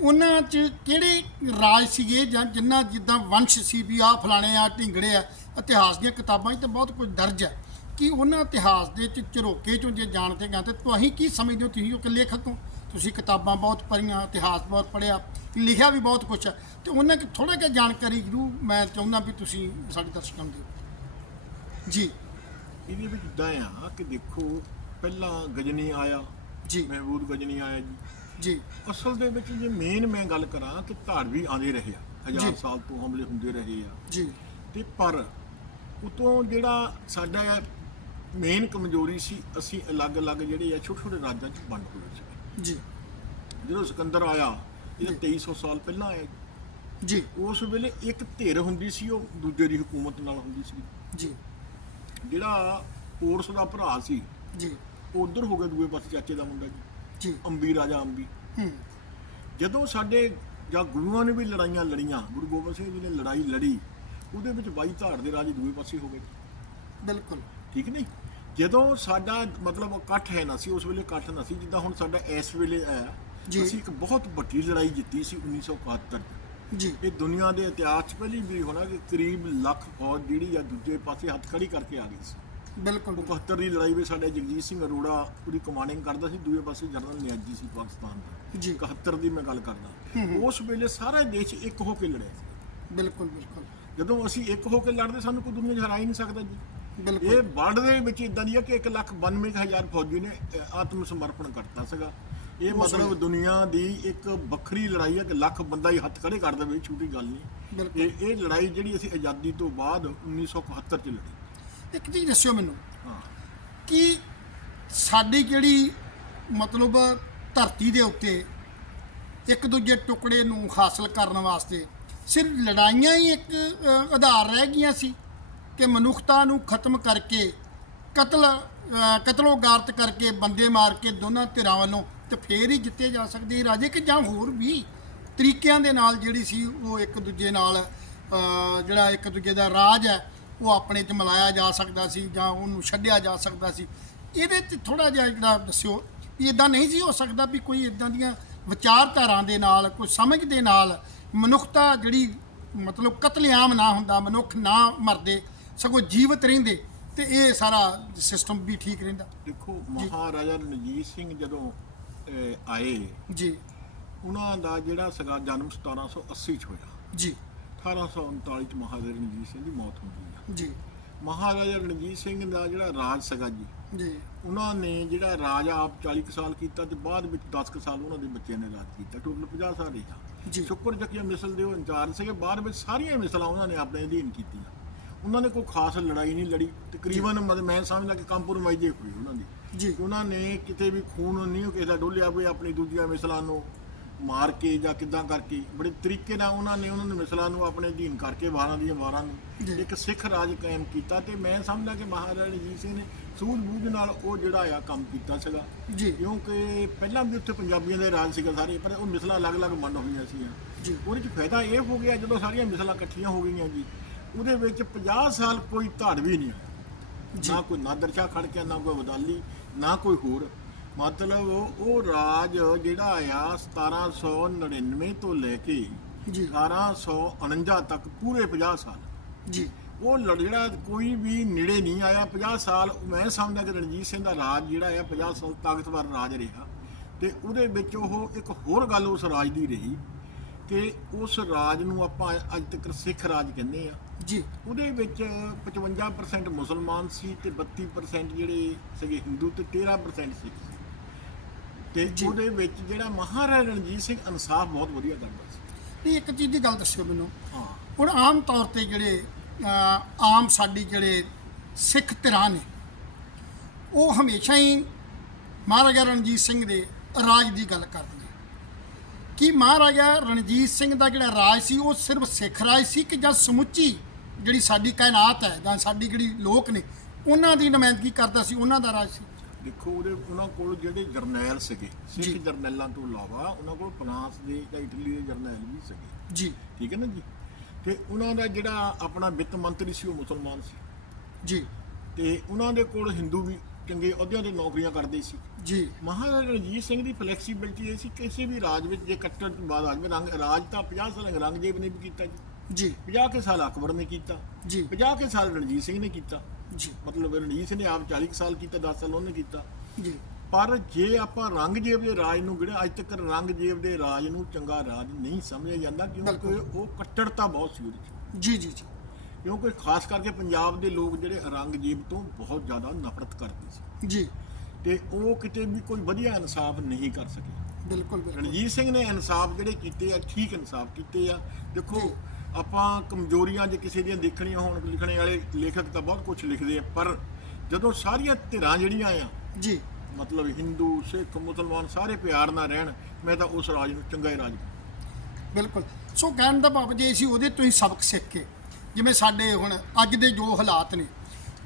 ਉਹਨਾਂ 'ਚ ਕਿਹੜੇ ਰਾਜ ਸੀਗੇ ਜਾਂ ਜਿੰਨਾ ਜਿੱਦਾਂ ਵੰਸ਼ ਸੀ ਵੀ ਆ ਫਲਾਣੇ ਆ ਢਿੰਗੜੇ ਆ ਇਤਿਹਾਸ ਦੀਆਂ ਕਿਤਾਬਾਂ 'ਚ ਤਾਂ ਬਹੁਤ ਕੁਝ ਦਰਜ ਹੈ ਕਿ ਉਹਨਾਂ ਇਤਿਹਾਸ ਦੇ ਚ ਝਰੋਕੇ ਚੋਂ ਜੇ ਜਾਣਦੇ ਗਾ ਤੇ ਤੁਸੀਂ ਕੀ ਸਮਝਦੇ ਹੋ ਤੁਸੀਂ ਇੱਕ ਲੇਖਕ ਹੋ ਤੁਸੀਂ ਕਿਤਾਬਾਂ ਬਹੁਤ ਪੜ੍ਹੀਆਂ ਇਤਿਹਾਸ ਬਹੁਤ ਪੜ੍ਹਿਆ ਲਿਖਿਆ ਵੀ ਬਹੁਤ ਕੁਝ ਹੈ। ਤੇ ਉਹਨਾਂ ਕਿ ਥੋੜਾ ਜਿਹਾ ਜਾਣਕਾਰੀ ਜਰੂਰ ਮੈਂ ਚਾਹੁੰਦਾ ਵੀ ਤੁਸੀਂ ਸਾਡੇ ਦਰਸ਼ਕਾਂ ਨੂੰ ਦਿਓ। ਜੀ। ਇਹਦੇ ਵਿੱਚ ਇਦਾਂ ਆ ਕਿ ਦੇਖੋ ਪਹਿਲਾਂ ਗਜਨੀ ਆਇਆ ਜੀ। ਮਹਿਬੂਦ ਗਜਨੀ ਆਇਆ ਜੀ। ਜੀ। ਅਸਲ ਦੇ ਵਿੱਚ ਜੇ ਮੇਨ ਮੈਂ ਗੱਲ ਕਰਾਂ ਕਿ ਧਾੜਵੀ ਆਂਦੇ ਰਹੇ ਆ। ਹਜ਼ਾਰ। ਸਾਲ ਤੋਂ ਹਮਲੇ ਹੁੰਦੇ ਰਹੇ ਆ। ਜੀ। ਤੇ ਪਰ ਉਤੋਂ ਜਿਹੜਾ ਸਾਡਾ ਮੇਨ ਕਮਜ਼ੋਰੀ ਸੀ ਅਸੀਂ ਅਲੱਗ-ਅਲੱਗ ਜਿਹੜੇ ਆ ਛੋਟੇ ਛੋਟੇ ਰਾਜਾਂ 'ਚ ਵੰਡ ਹੋਏ ਸੀ। ਜੀ। ਜਦੋਂ ਸਿਕੰਦਰ ਆਇਆ ਇਹ 2300 ਸਾਲ ਪਹਿਲਾਂ ਆਇਆ ਜੀ। ਉਸ ਵੇਲੇ ਇੱਕ ਧਿਰ ਹੁੰਦੀ ਸੀ ਉਹ ਦੂਜੇ ਦੀ ਹਕੂਮਤ ਨਾਲ ਹੁੰਦੀ ਸੀ। ਜੀ। ਜਿਹੜਾ ਪੋਰਸ ਦਾ ਭਰਾ ਸੀ ਜੀ। ਉਧਰ ਹੋ ਗਿਆ ਦੂਏ ਪਾਸੇ ਚਾਚੇ ਦਾ ਮੁੰਡਾ ਜੀ। ਜੀ। ਅੰਬੀ ਰਾਜਾ ਅੰਬੀ। ਹੂੰ। ਜਦੋਂ ਸਾਡੇ ਜਾਂ ਗੁਰੂਆਂ ਨੇ ਵੀ ਲੜਾਈਆਂ ਲੜੀਆਂ ਗੁਰੂ ਗੋਬਿੰਦ ਸਿੰਘ ਜੀ ਨੇ ਲੜਾਈ ਲੜੀ ਉਹਦੇ ਵਿੱਚ ਬਾਈ ਧਾੜ ਦੇ ਰਾਜੇ ਦੂਏ ਪਾਸੇ ਹੋ ਗਏ। ਬਿਲਕੁਲ। ਠੀਕ ਨਹੀਂ? ਜਦੋਂ ਸਾਡਾ ਮਤਲਬ ਇਕੱਠ ਹੈ ਨਾ ਸੀ ਉਸ ਵੇਲੇ ਇਕੱਠ ਨਾ ਸੀ ਜਿੱਦਾਂ ਹੁਣ ਸਾਡਾ ਇਸ ਵੇਲੇ ਹੈ ਜੀ। ਅਸੀਂ ਇੱਕ ਬਹੁਤ ਵੱਡੀ ਲੜਾਈ ਜਿੱਤੀ ਸੀ 1971 ਚ। ਜੀ। ਇਹ ਦੁਨੀਆ ਦੇ ਇਤਿਹਾਸ 'ਚ ਪਹਿਲੀ ਵੀ ਹੋਣਾ ਕਿ ਕਰੀਬ ਲੱਖ ਫੌਜ ਜਿਹੜੀ ਆ ਦੂਜੇ ਪਾਸੇ ਹੱਥ ਖੜੀ ਕਰਕੇ ਆ ਗਈ ਸੀ। ਬਿਲਕੁਲ। 71 ਦੀ ਲੜਾਈ ਵਿੱਚ ਸਾਡੇ ਜਗਜੀਤ ਸਿੰਘ ਅਰੋੜਾ ਉਹਦੀ ਕਮਾਂਡਿੰਗ ਕਰਦਾ ਸੀ ਦੂਏ ਪਾਸੇ ਜਨਰਲ ਨਿਆਜੀ ਸੀ ਪਾਕਿਸਤਾਨ ਦਾ। ਜੀ। 71 ਦੀ ਮੈਂ ਗੱਲ ਕਰਦਾ। ਉਸ ਵੇਲੇ ਸਾਰਾ ਦੇਸ਼ ਇੱਕ ਹੋ ਕੇ ਲੜਿਆ ਸੀ। ਬਿਲਕੁਲ ਬਿਲਕੁਲ। ਜਦੋਂ ਅਸੀਂ ਇੱਕ ਹੋ ਕੇ ਲੜਦੇ ਸਾਨੂੰ ਕੋਈ ਦੁਨੀਆ 'ਚ ਹਰਾ ਹੀ ਨਹੀਂ ਸਕਦਾ ਜੀ। ਇਹ ਵਰਲਡ ਦੇ ਵਿੱਚ ਇਦਾਂ ਦੀ ਹੈ ਕਿ 192000 ਫੌਜੀ ਨੇ ਆਤਮ ਸਮਰਪਣ ਕਰਤਾ ਸੀਗਾ। ਇਹ ਮਤਲਬ ਦੁਨੀਆ ਦੀ ਇੱਕ ਵੱਖਰੀ ਲੜਾਈ ਹੈ ਕਿ ਲੱਖ ਬੰਦਾ ਹੀ ਹੱਥ ਖੜੇ ਕਰ ਦੇਵੇ ਛੋਟੀ ਗੱਲ ਨਹੀਂ। ਇਹ ਇਹ ਲੜਾਈ ਜਿਹੜੀ ਅਸੀਂ ਆਜ਼ਾਦੀ ਤੋਂ ਬਾਅਦ 1971 ਚ ਲੜੀ। ਇੱਕ ਚੀਜ਼ ਦੱਸਿਓ ਮੈਨੂੰ। ਹਾਂ। ਕਿ ਸਾਡੀ ਜਿਹੜੀ ਮਤਲਬ ਧਰਤੀ ਦੇ ਉੱਤੇ ਇੱਕ ਦੂਜੇ ਟੁਕੜੇ ਨੂੰ ਹਾਸਲ ਕਰਨ ਵਾਸਤੇ ਸਿਰਫ ਲੜਾਈਆਂ ਹੀ ਇੱਕ ਆਧਾਰ ਰਹਿ ਗਈਆਂ ਸੀ। ਕਿ ਮਨੁੱਖਤਾ ਨੂੰ ਖਤਮ ਕਰਕੇ ਕਤਲ ਅ, ਕਤਲੋ ਗਾਰਤ ਕਰਕੇ ਬੰਦੇ ਮਾਰ ਕੇ ਦੋਨਾਂ ਧਿਰਾਂ ਵੱਲੋਂ ਤੇ ਫੇਰ ਹੀ ਜਿੱਤੇ ਜਾ ਸਕਦੇ ਸੀ ਰਾਜੇ ਕਿ ਜਾਂ ਹੋਰ ਵੀ ਤਰੀਕਿਆਂ ਦੇ ਨਾਲ ਜਿਹੜੀ ਸੀ ਉਹ ਇੱਕ ਦੂਜੇ ਨਾਲ ਜਿਹੜਾ ਇੱਕ ਦੂਜੇ ਦਾ ਰਾਜ ਹੈ ਉਹ ਆਪਣੇ 'ਚ ਮਿਲਾਇਆ ਜਾ ਸਕਦਾ ਸੀ ਜਾਂ ਉਹਨੂੰ ਛੱਡਿਆ ਜਾ ਸਕਦਾ ਸੀ। ਇਹਦੇ 'ਚ ਥੋੜਾ ਜਿਹਾ ਜਿਹੜਾ ਦੱਸਿਓ ਵੀ ਇਦਾਂ ਨਹੀਂ ਸੀ ਹੋ ਸਕਦਾ ਵੀ ਕੋਈ ਇਦਾਂ ਦੀਆਂ ਵਿਚਾਰਧਾਰਾ ਦੇ ਨਾਲ ਕੋਈ ਸਮਝ ਦੇ ਨਾਲ ਮਨੁੱਖਤਾ ਜਿਹੜੀ ਮਤਲਬ ਕਤਲੇਆਮ ਨਾ ਹੁੰਦਾ ਮਨੁੱਖ ਨਾ ਮਰਦੇ ਸਗੋਂ ਜੀਵਤ ਰਹਿੰਦੇ ਤੇ ਇਹ ਸਾਰਾ ਸਿਸਟਮ ਵੀ ਠੀਕ ਰਹਿੰਦਾ। ਦੇਖੋ ਮਹਾਰਾਜਾ ਰਣਜੀਤ ਸਿੰਘ ਜਦੋਂ ਅਹ, ਆਏ ਜੀ। ਉਹਨਾਂ ਦਾ ਜਿਹੜਾ ਸੀਗਾ ਜਨਮ 1780 ਚ ਹੋਇਆ। ਜੀ। 1839 ਚ ਮਹਾਰਾਜਾ ਰਣਜੀਤ ਸਿੰਘ ਦੀ ਮੌਤ ਹੁੰਦੀ ਹੈ ਜੀ। ਮਹਾਰਾਜਾ ਰਣਜੀਤ ਸਿੰਘ ਦਾ ਜਿਹੜਾ ਰਾਜ ਸੀਗਾ ਜੀ ਜੀ। ਉਹਨਾਂ ਨੇ ਜਿਹੜਾ ਰਾਜ ਆਪ 40 ਕੁ ਸਾਲ ਕੀਤਾ ਤੇ ਬਾਅਦ ਵਿੱਚ 10 ਕੁ ਸਾਲ ਉਹਨਾਂ ਦੇ ਬੱਚਿਆਂ ਨੇ ਰਾਜ ਕੀਤਾ ਟੋਟਲ 50 ਸਾਲ ਰਿਹਾ। ਜੀ। ਸ਼ੁਕਰ ਜਕੀਆ ਮਿਸਲ ਦੇ ਉਹ ਇੰਚਾਰਜ ਸੀਗੇ ਬਾਅਦ ਵਿੱਚ ਸਾਰੀਆਂ ਮਿਸਲਾਂ ਉਹਨਾਂ ਨੇ ਆਪਣੇ ਅਧੀਨ ਕੀਤੀਆਂ। ਉਹਨਾਂ ਨੇ ਕੋਈ ਖਾਸ ਲੜਾਈ ਨਹੀਂ ਲੜੀ। ਤਕਰੀਬਨ ਮਤਲਬ ਮੈਂ ਸਮਝਦਾ ਕਿ ਕੰਪਰੋਮਾਈਜ਼ ਹੋਈ ਉਹਨਾਂ ਦੀ। ਜੀ। ਉਹਨਾਂ ਨੇ ਕਿਤੇ ਵੀ ਖੂਨ ਨਹੀਂ ਕਿਸੇ ਦਾ ਡੋਲਿਆ ਵੀ ਆਪਣੀ ਦੂਜੀਆਂ ਮਿਸਲਾਂ ਨੂੰ ਮਾਰ ਕੇ ਜਾਂ ਕਿੱਦਾਂ ਕਰਕੇ ਬੜੇ ਤਰੀਕੇ ਨਾਲ ਉਹਨਾਂ ਨੇ ਉਹਨਾਂ ਨੂੰ ਮਿਸਲਾਂ ਨੂੰ ਆਪਣੇ ਅਧੀਨ ਕਰਕੇ ਵਾਰਾਂ ਦੀਆਂ ਵਾਰਾਂ। ਨੂੰ ਇੱਕ ਸਿੱਖ ਰਾਜ ਕਾਇਮ ਕੀਤਾ ਤੇ ਮੈਂ ਸਮਝਦਾ ਕਿ ਮਹਾਰਾਜਾ ਰਣਜੀਤ ਸਿੰਘ ਨੇ ਸੂਝ-ਬੂਝ ਨਾਲ ਉਹ ਜਿਹੜਾ ਆ ਕੰਮ ਕੀਤਾ ਸੀਗਾ। ਜੀ। ਕਿਉਂਕਿ ਪਹਿਲਾਂ ਵੀ ਉੱਥੇ ਪੰਜਾਬੀਆਂ ਦੇ ਰਾਜ ਸੀਗਾ ਸਾਰੇ ਪਰ ਉਹ ਮਿਸਲਾਂ ਅਲੱਗ-ਅਲੱਗ ਵੰਡ ਹੋਈਆਂ ਸੀਗੀਆਂ। ਜੀ। ਉਹਦੇ ਚ ਫਾਇਦਾ ਇਹ ਹੋ ਗਿਆ ਜਦੋਂ ਸਾਰੀਆਂ ਮਿਸਲਾਂ ਇਕੱਠੀਆਂ ਹੋ ਗਈਆਂ ਜੀ। ਉਹਦੇ ਵਿੱਚ 50 ਸਾਲ ਕੋਈ ਧੜ ਵੀ ਨਹੀਂ ਆਇਆ। ਨਾ ਕੋਈ ਨਾਦਰ ਸ਼ਾਹ ਖੜ ਕੇ ਨਾ ਕੋਈ ਵਦਾਲੀ ਨਾ ਕੋਈ ਹੋਰ। ਮਤਲਬ ਉਹ ਰਾਜ ਜਿਹੜਾ ਆ 1799 ਤੋਂ ਲੈ ਕੇ ਜੀ। 1849 ਤੱਕ ਪੂਰੇ 50 ਸਾਲ। ਜੀ। ਉਹ ਲੜ- ਜਿਹੜਾ ਕੋਈ ਵੀ ਨੇੜੇ ਨਹੀਂ ਆਇਆ। 50 ਸਾਲ ਮੈਂ ਸਮਝਦਾ ਕਿ ਰਣਜੀਤ ਸਿੰਘ ਦਾ ਰਾਜ ਜਿਹੜਾ ਆ 50 ਸਾਲ ਤਾਕਤਵਰ ਰਾਜ ਰਿਹਾ। ਤੇ ਉਹਦੇ ਵਿੱਚ ਉਹ ਇੱਕ ਹੋਰ ਗੱਲ ਉਸ ਰਾਜ ਦੀ ਰਹੀ ਕਿ ਉਸ ਰਾਜ ਨੂੰ ਆਪਾਂ ਅੱਜ ਤੱਕ ਸਿੱਖ ਰਾਜ ਕਹਿੰਦੇ ਆ। ਜੀ। ਉਹਦੇ ਵਿੱਚ 55% ਮੁਸਲਮਾਨ ਸੀ ਤੇ 32% ਜਿਹੜੇ ਸੀਗੇ ਹਿੰਦੂ ਤੇ 13% ਸਿੱਖ ਸੀ। ਤੇ। ਉਹਦੇ ਵਿੱਚ ਜਿਹੜਾ ਮਹਾਰਾਜਾ ਰਣਜੀਤ ਸਿੰਘ ਇਨਸਾਫ ਬਹੁਤ ਵਧੀਆ ਕਰਦਾ ਸੀ। ਇਹ ਇੱਕ ਚੀਜ਼ ਦੀ ਗੱਲ ਦੱਸਿਓ ਮੈਨੂੰ। ਹਾਂ। ਹੁਣ ਆਮ ਤੌਰ ਤੇ ਜਿਹੜੇ ਆਮ ਸਾਡੀ ਜਿਹੜੇ ਸਿੱਖ ਧਿਰਾਂ ਨੇ ਉਹ ਹਮੇਸ਼ਾ ਹੀ ਮਹਾਰਾਜਾ ਰਣਜੀਤ ਸਿੰਘ ਦੇ ਰਾਜ ਦੀ ਗੱਲ ਕਰਦੇ ਕਿ ਮਹਾਰਾਜਾ ਰਣਜੀਤ ਸਿੰਘ ਦਾ ਜਿਹੜਾ ਰਾਜ ਸੀ ਉਹ ਸਿਰਫ ਸਿੱਖ ਰਾਜ ਸੀ ਕਿ ਜਾਂ ਸਮੁੱਚੀ ਜਿਹੜੀ ਸਾਡੀ ਕਾਇਨਾਤ ਹੈ ਜਾਂ ਸਾਡੀ ਜਿਹੜੀ ਲੋਕ ਨੇ ਉਹਨਾਂ ਦੀ ਨੁਮਾਇੰਦਗੀ ਕਰਦਾ ਸੀ ਉਹਨਾਂ ਦਾ ਰਾਜ ਸੀ? ਦੇਖੋ ਉਹਦੇ ਉਹਨਾਂ ਕੋਲ ਜਿਹੜੇ ਜਰਨੈਲ ਸੀਗੇ। ਸਿੱਖ ਜਰਨੈਲਾਂ ਤੋਂ ਇਲਾਵਾ ਉਹਨਾਂ ਕੋਲ ਫਰਾਂਸ ਦੇ ਜਾਂ ਇਟਲੀ ਦੇ ਜਰਨੈਲ ਵੀ ਸੀਗੇ। ਜੀ। ਠੀਕ ਹੈ ਨਾ ਜੀ? ਤੇ ਉਹਨਾਂ ਦਾ ਜਿਹੜਾ ਆਪਣਾ ਵਿੱਤ ਮੰਤਰੀ ਸੀ ਉਹ ਮੁਸਲਮਾਨ ਸੀ। ਜੀ। ਤੇ ਉਹਨਾਂ ਦੇ ਕੋਲ ਹਿੰਦੂ ਵੀ ਚੰਗੇ ਅਹੁਦਿਆਂ ਤੇ ਨੌਕਰੀਆਂ ਕਰਦੇ ਸੀ। ਜੀ। ਮਹਾਰਾਜਾ ਰਣਜੀਤ ਸਿੰਘ ਦੀ ਫਲੈਕਸੀਬਿਲਟੀ ਇਹ ਸੀ ਕਿਸੇ ਵੀ ਰਾਜ ਵਿੱਚ ਜੇ ਕੱਟੜ ਤੋਂ ਬਾਅਦ ਆਦਮੀ ਰੰਗ ਰਾਜ ਤਾਂ 50 ਸਾਲ ਔਰੰਗਜ਼ੇਬ ਨੇ ਵੀ ਕੀਤਾ ਜੀ। ਜੀ। 50 ਕੇ ਸਾਲ ਅਕਬਰ ਨੇ ਕੀਤਾ। ਜੀ। 50 ਕੇ ਸਾਲ ਰਣਜੀਤ ਸਿੰਘ ਨੇ ਕੀਤਾ। ਜੀ। ਮਤਲਬ ਰਣਜੀਤ ਸਿੰਘ ਨੇ ਆਪ 40 ਕੁ ਸਾਲ ਕੀਤਾ 10 ਸਾਲ ਉਹਨੇ ਕੀਤਾ। ਜੀ। ਪਰ ਜੇ ਆਪਾਂ ਰੰਗਜੇਬ ਦੇ ਰਾਜ ਨੂੰ ਗਿਣਿਆ ਅੱਜ ਤੱਕ ਰੰਗਜੇਬ ਦੇ ਰਾਜ ਨੂੰ ਚੰਗਾ ਰਾਜ ਨਹੀਂ ਸਮਝਿਆ ਜਾਂਦਾ ਕਿਉਂਕਿ। ਉਹ ਕੱਟੜਤਾ ਬਹੁਤ ਸੀ ਉਹਦੇ 'ਚ। ਜੀ ਜੀ ਜੀ। ਕਿਉਂਕਿ ਖਾਸ ਕਰਕੇ ਪੰਜਾਬ ਦੇ ਲੋਕ ਜਿਹੜੇ ਰੰਗਜੇਬ ਤੋਂ ਬਹੁਤ ਜ਼ਿਆਦਾ ਨਫ਼ਰਤ ਕਰਦੇ ਸੀ। ਜੀ। ਤੇ ਉਹ ਕਿਤੇ ਵੀ ਕੋਈ ਵਧੀਆ ਇਨਸਾਫ ਨਹੀਂ ਕਰ ਸਕੇ। ਬਿਲਕੁਲ ਬਿਲਕੁਲ। ਰਣਜੀਤ ਸਿੰਘ ਨੇ ਇਨਸਾਫ ਜਿਹੜੇ ਕੀਤੇ ਆ ਠੀਕ ਇਨਸਾਫ ਕੀਤੇ ਆ। ਦੇਖੋ। ਆਪਾਂ ਕਮਜ਼ੋਰੀਆਂ ਜੇ ਕਿਸੇ ਦੀਆਂ ਦੇਖਣੀਆਂ ਹੋਣ ਲਿਖਣੇ ਵਾਲੇ ਲੇਖਕ ਤਾਂ ਬਹੁਤ ਕੁਝ ਲਿਖਦੇ ਆ ਪਰ ਜਦੋਂ ਸਾਰੀਆਂ ਧਿਰਾਂ ਜਿਹੜੀਆਂ ਆ ਜੀ। ਮਤਲਬ ਹਿੰਦੂ ਸਿੱਖ ਮੁਸਲਮਾਨ ਸਾਰੇ ਪਿਆਰ ਨਾਲ ਰਹਿਣ ਮੈਂ ਤਾਂ ਉਸ ਰਾਜ ਨੂੰ ਚੰਗਾ ਹੀ ਰਾਜ ਬਿਲਕੁਲ। ਸੋ ਕਹਿਣ ਦਾ ਭਾਵ ਜੇ ਅਸੀਂ ਉਹਦੇ ਤੋਂ ਹੀ ਸਬਕ ਸਿੱਖ ਕੇ ਜਿਵੇਂ ਸਾਡੇ ਹੁਣ ਅੱਜ ਦੇ ਜੋ ਹਾਲਾਤ ਨੇ,